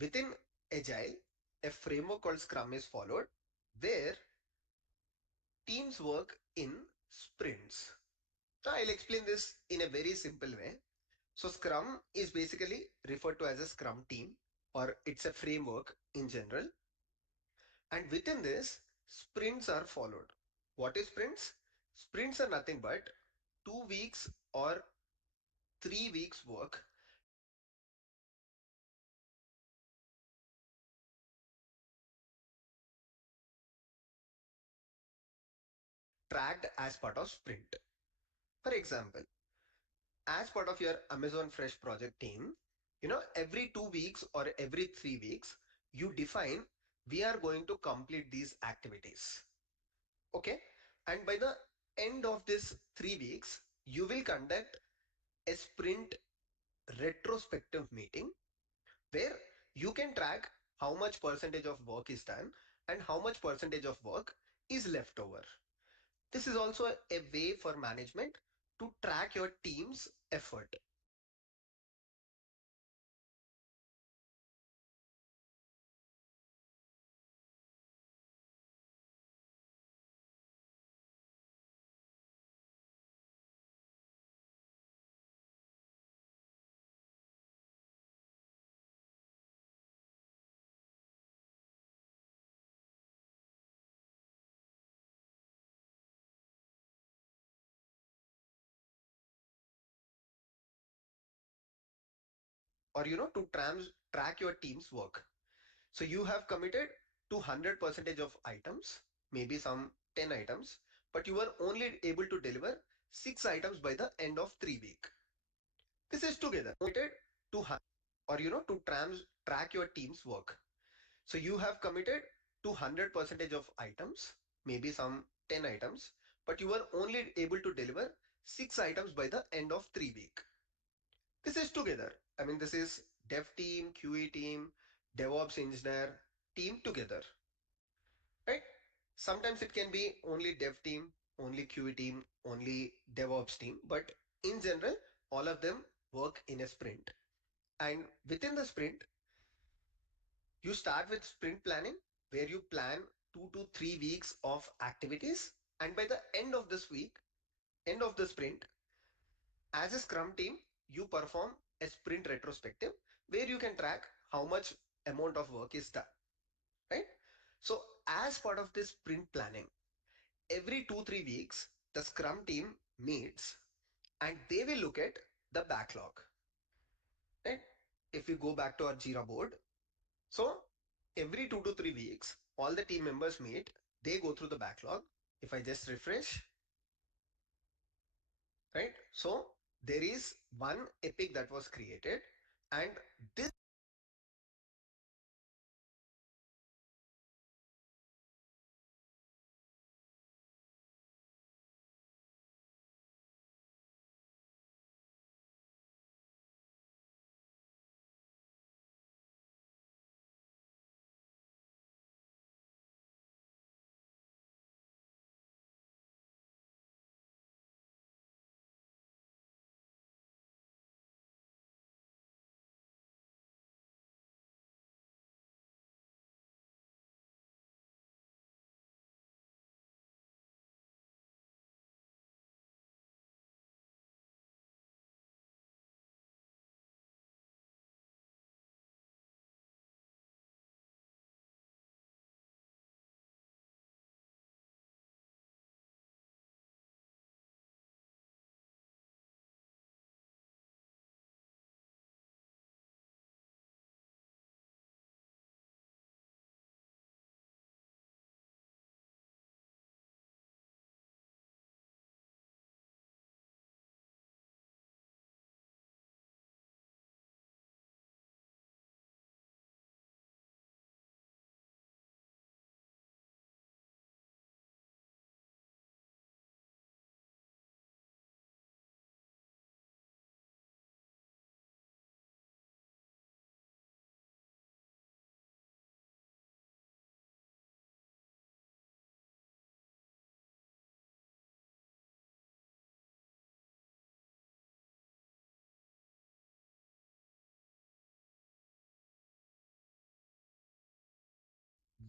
Within Agile, a framework called Scrum is followed where teams work in sprints. Now I'll explain this in a very simple way. So Scrum is basically referred to as a Scrum team, or it's a framework in general. And within this, sprints are followed. What is sprints? Sprints are nothing but 2 weeks or 3 weeks work tracked as part of sprint. For example, as part of your Amazon Fresh project team, every 2 weeks or every 3 weeks, you define we are going to complete these activities. Okay. And by the end of this 3 weeks, you will conduct a sprint retrospective meeting where you can track how much percentage of work is done and how much percentage of work is left over. This is also a way for management to track your team's effort. Or to track your team's work. So you have committed to 100 percentage of items, maybe some 10 items, but you were only able to deliver 6 items by the end of 3 week. This is together committed to or to track your team's work. So you have committed to 100 percentage of items, maybe some 10 items, but you were only able to deliver 6 items by the end of 3 week. This is together. I mean, this is dev team, QA team, DevOps engineer. team together, right? Sometimes it can be only dev team, only QA team, only DevOps team, but in general, all of them work in a sprint. And within the sprint, you start with sprint planning, where you plan 2 to 3 weeks of activities. And by the end of the sprint, as a Scrum team, you perform a sprint retrospective where you can track how much amount of work is done, right? So, as part of this sprint planning, every 2 3 weeks, the Scrum team meets and they will look at the backlog, right? If we go back to our Jira board, so every 2 to 3 weeks, all the team members meet, they go through the backlog. If I just refresh, right? So there is one epic that was created, and this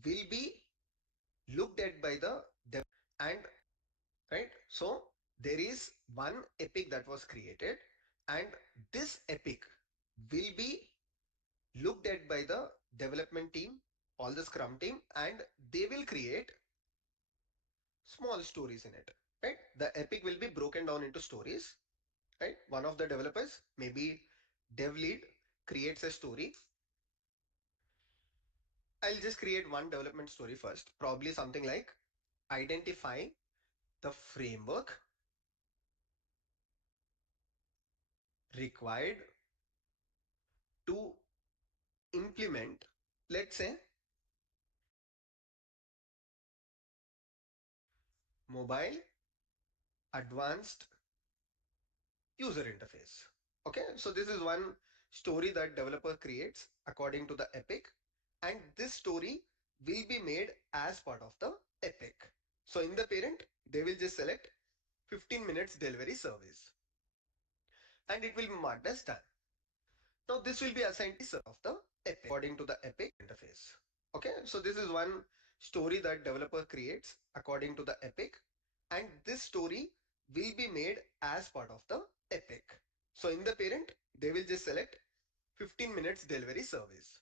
will be looked at by the and right. So there is one epic that was created, and this epic will be looked at by the development team, all the Scrum team, and they will create small stories in it, right? The epic will be broken down into stories, right? One of the developers, maybe dev lead, creates a story. I'll just create one development story first, probably something like identify the framework required to implement, let's say, mobile advanced user interface. Okay, so this is one story that developer creates according to the epic, and this story will be made as part of the epic. So in the parent, they will just select 15 minutes delivery service, and it will be marked as done. Now this will be assigned to the of the epic according to the epic interface. Okay, so this is one story that developer creates according to the epic, and this story will be made as part of the epic. So in the parent, they will just select 15 minutes delivery service.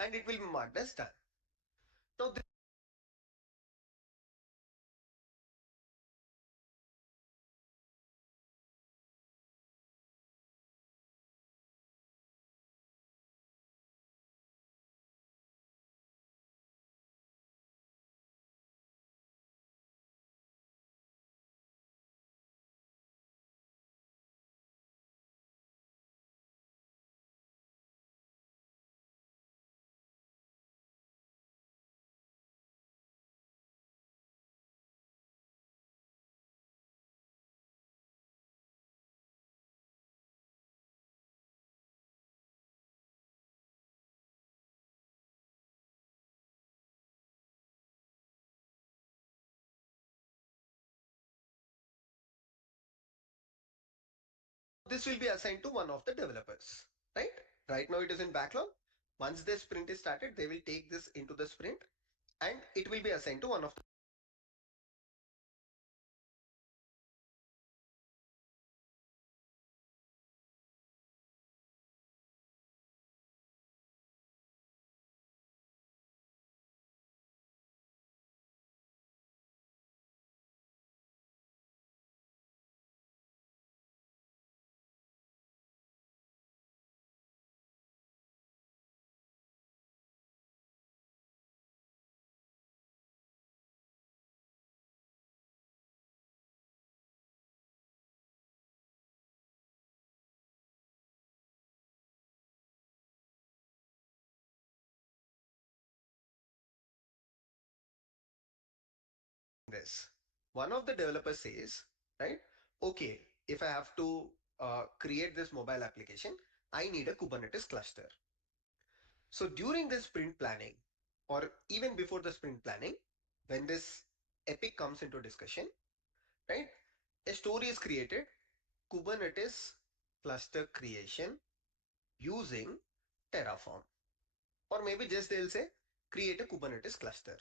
and it will be marked as done. Now, this will be assigned to one of the developers, right? Right now it is in backlog. Once the sprint is started, they will take this into the sprint and it will be assigned to one of the this. One of the developers says, right, okay, if I have to create this mobile application, I need a Kubernetes cluster. So during the sprint planning, or even before the sprint planning, when this epic comes into discussion, right, a story is created, Kubernetes cluster creation using Terraform. Or maybe just they'll say, create a Kubernetes cluster.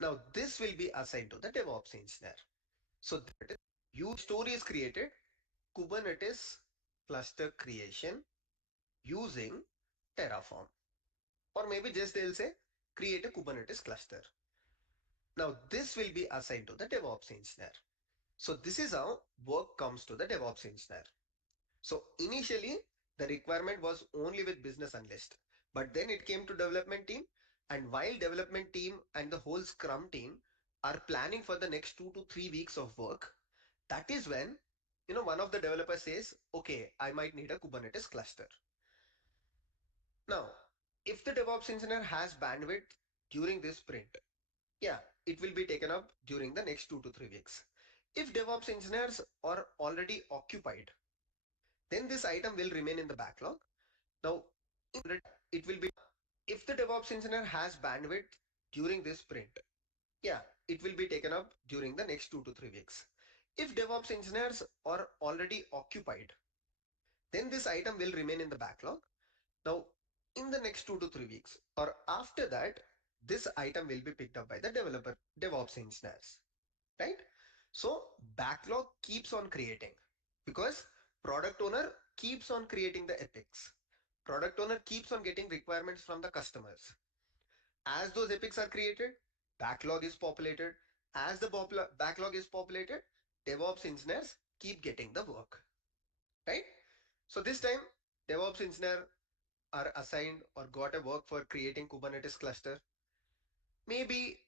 Now this will be assigned to the DevOps engineer. So that is, story is created, Kubernetes cluster creation using Terraform. Or maybe just they'll say, create a Kubernetes cluster. Now this will be assigned to the DevOps engineer. So this is how work comes to the DevOps engineer. So initially the requirement was only with business analyst, but then it came to development team, and while development team and the whole scrum team are planning for the next 2 to 3 weeks of work, that is when one of the developers says, okay, I might need a Kubernetes cluster. Now, if the DevOps engineer has bandwidth during this sprint, yeah, it will be taken up during the next 2 to 3 weeks. If DevOps engineers are already occupied, then this item will remain in the backlog. Now, it will be, if the DevOps engineer has bandwidth during this sprint, yeah, it will be taken up during the next 2 to 3 weeks. If DevOps engineers are already occupied, then this item will remain in the backlog. Now, in the next 2 to 3 weeks or after that, this item will be picked up by the developer, DevOps engineers, right? So backlog keeps on creating because product owner keeps on creating the epics. Product owner keeps on getting requirements from the customers. As those epics are created, backlog is populated. As the backlog is populated, DevOps engineers keep getting the work, right? So this time, DevOps engineer are assigned or got a work for creating Kubernetes cluster. Maybe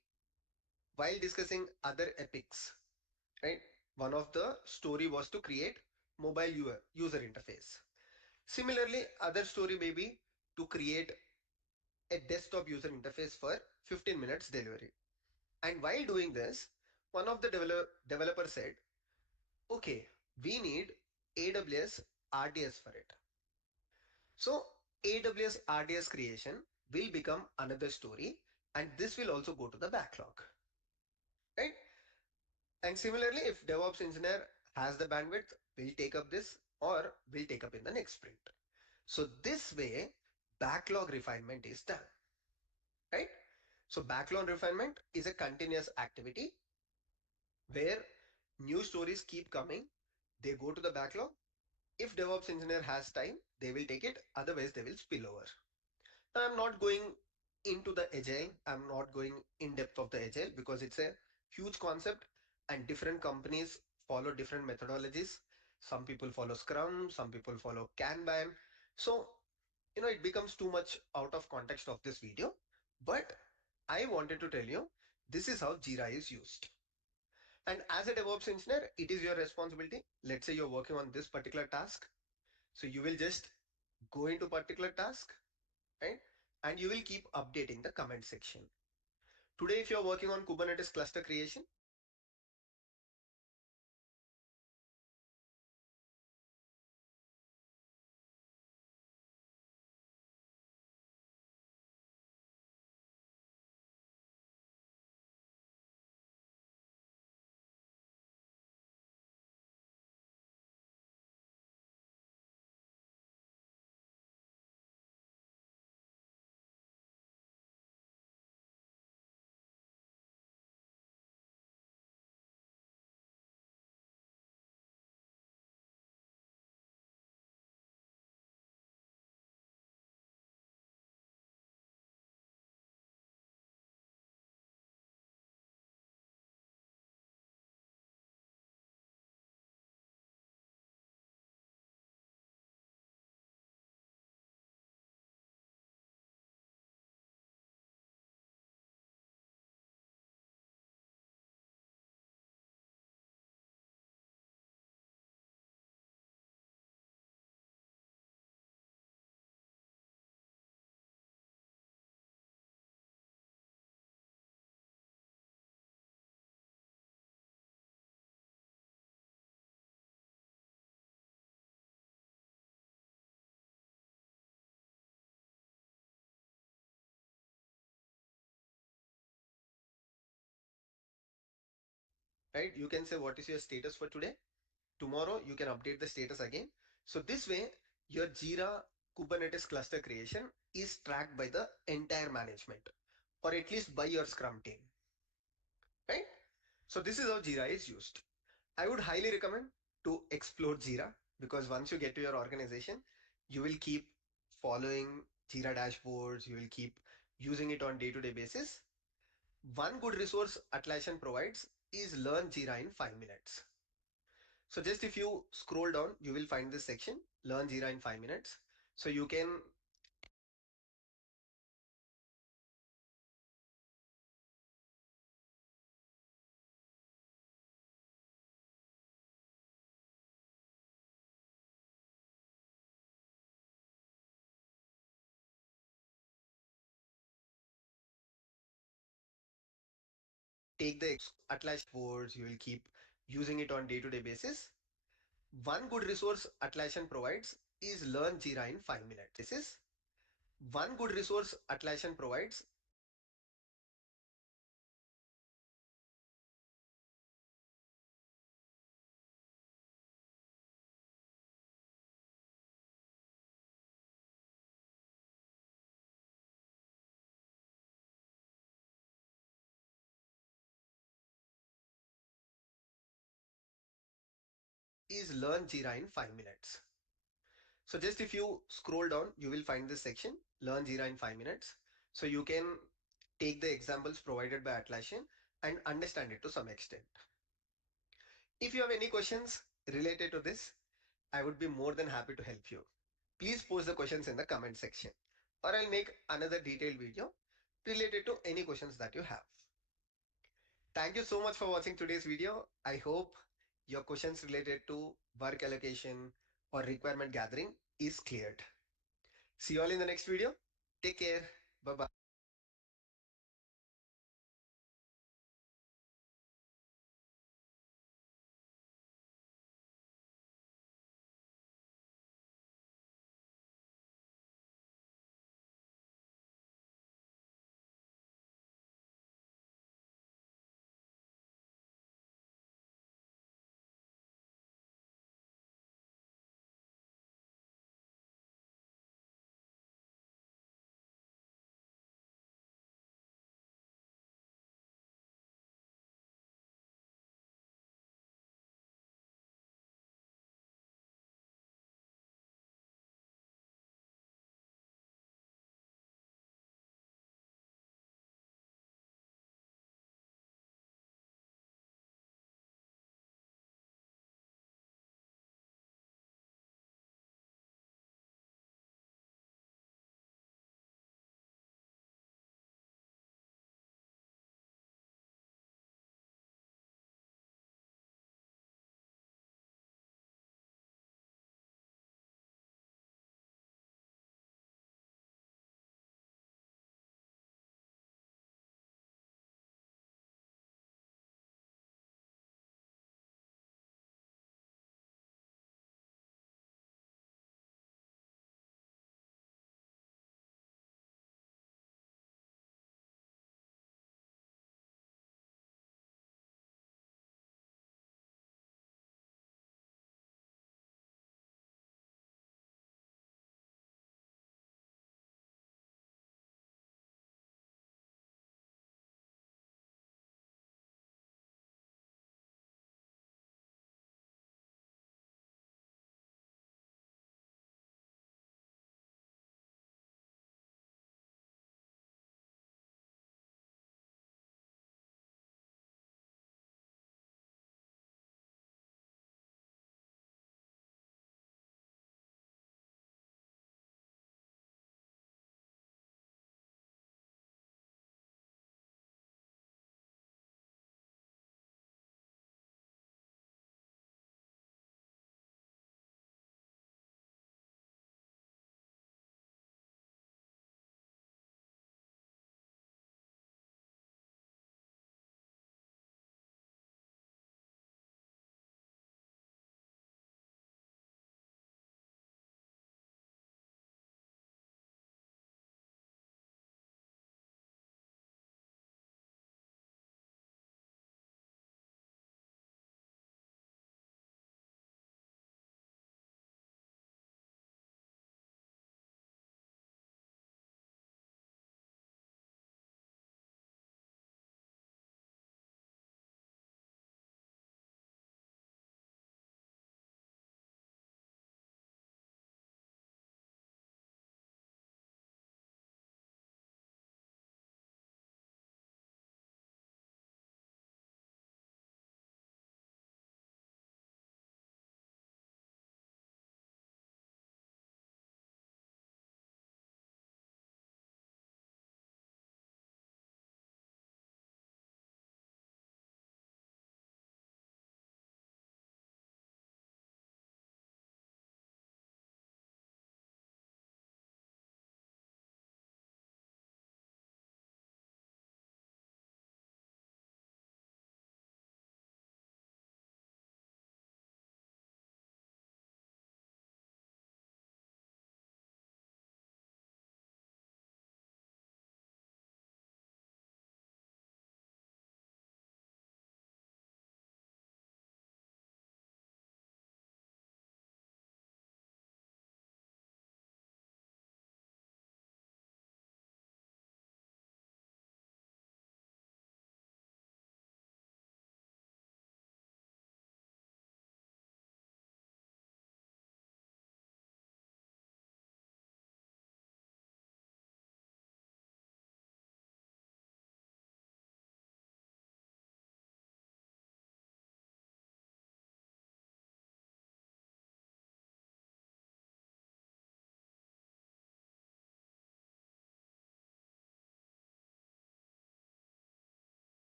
while discussing other epics, right? One of the story was to create mobile user interface. Similarly, other story may be to create a desktop user interface for 15 minutes delivery. And while doing this, one of the developer said, okay, we need AWS RDS for it. So AWS RDS creation will become another story and this will also go to the backlog, right? And similarly, if DevOps engineer has the bandwidth, will take up this or will take up in the next sprint. So this way, backlog refinement is done, right? So backlog refinement is a continuous activity where new stories keep coming. They go to the backlog. If DevOps engineer has time, they will take it. Otherwise, they will spill over. I'm not going into the agile. I'm not going in depth of the agile because it's a huge concept and different companies follow different methodologies. Some people follow Scrum, some people follow Kanban. So, it becomes too much out of context of this video. But I wanted to tell you this is how Jira is used. And as a DevOps engineer, it is your responsibility. Let's say you're working on this particular task. So you will just go into particular task, right? And you will keep updating the comment section. Today, if you're working on Kubernetes cluster creation, right, you can say what is your status for today. Tomorrow, you can update the status again. So this way, your Jira Kubernetes cluster creation is tracked by the entire management or at least by your Scrum team, right? So this is how Jira is used. I would highly recommend to explore Jira because once you get to your organization, you will keep following Jira dashboards, you will keep using it on day-to-day basis. One good resource Atlassian provides is Learn Jira in 5 minutes. So just if you scroll down, you will find this section, Learn Jira in 5 minutes. So you can take the Atlassian boards, you will keep using it on day-to-day basis. One good resource Atlassian provides is Learn Jira in 5 minutes. One good resource Atlassian provides is Learn Jira in 5 minutes. So just if you scroll down, you will find this section, Learn Jira in 5 minutes. So you can take the examples provided by Atlassian and understand it to some extent. If you have any questions related to this, I would be more than happy to help you. Please post the questions in the comment section or I'll make another detailed video related to any questions that you have. Thank you so much for watching today's video. I hope your questions related to work allocation or requirement gathering is cleared. See you all in the next video. Take care. Bye bye.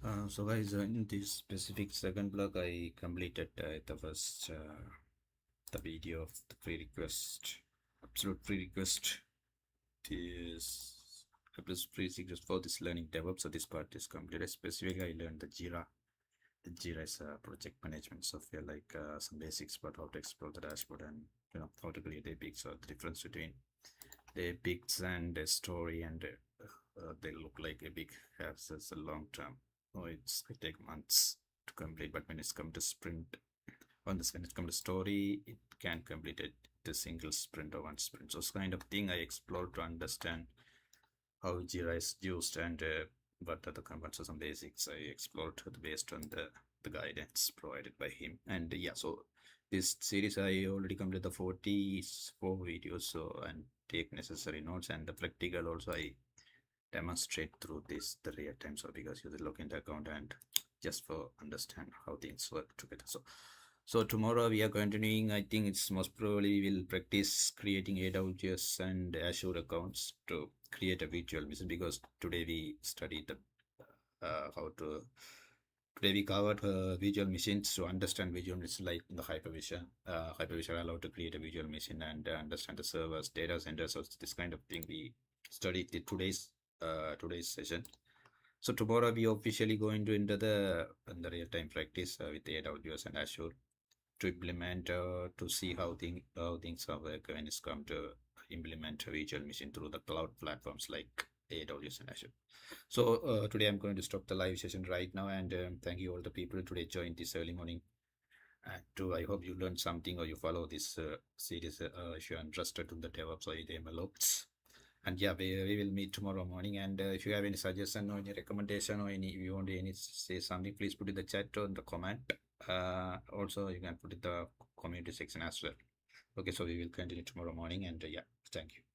So guys, in this specific second block, I completed the first the video of the prerequisite, absolute prerequisite is absolute prerequisite for this learning DevOps. So this part is completed. Specifically, I learned the Jira. The Jira is a project management software, like some basics about how to explore the dashboard and how to create epics. So the difference between the epics and a story and they look like epic has a long term. Oh, it take months to complete, but when it's come to sprint, when it comes to story, it can complete it a single sprint or one sprint. So it's kind of thing I explored to understand how Jira is used and what are the components or some basics I explored based on the guidance provided by him. And yeah, so this series I already completed the 44 videos, so and take necessary notes, and the practical also I demonstrate through this the real time, so because you look in the account and just for understand how things work together. So tomorrow we are continuing. I think it's most probably we will practice creating AWS and Azure accounts to create a virtual machine, because today we studied the how to today we covered visual machines. To understand visual machines like the hypervision. Hypervision are allowed to create a visual machine and understand the servers, data centers. So this kind of thing we studied in today's session. So tomorrow we officially going to enter the real time practice with the AWS and Azure to implement to see how things are work when it's come to implement a virtual machine through the cloud platforms like AWS and Azure. So today I'm going to stop the live session right now, and thank you all the people today joined this early morning. And I hope you learned something or you follow this series if you're interested in the DevOps or the MLOps. And yeah, we will meet tomorrow morning. And if you have any suggestion or any recommendation or any if you want to any say something, please put in the chat or in the comment. Also, you can put in the community section as well. Okay, so we will continue tomorrow morning. And yeah, thank you.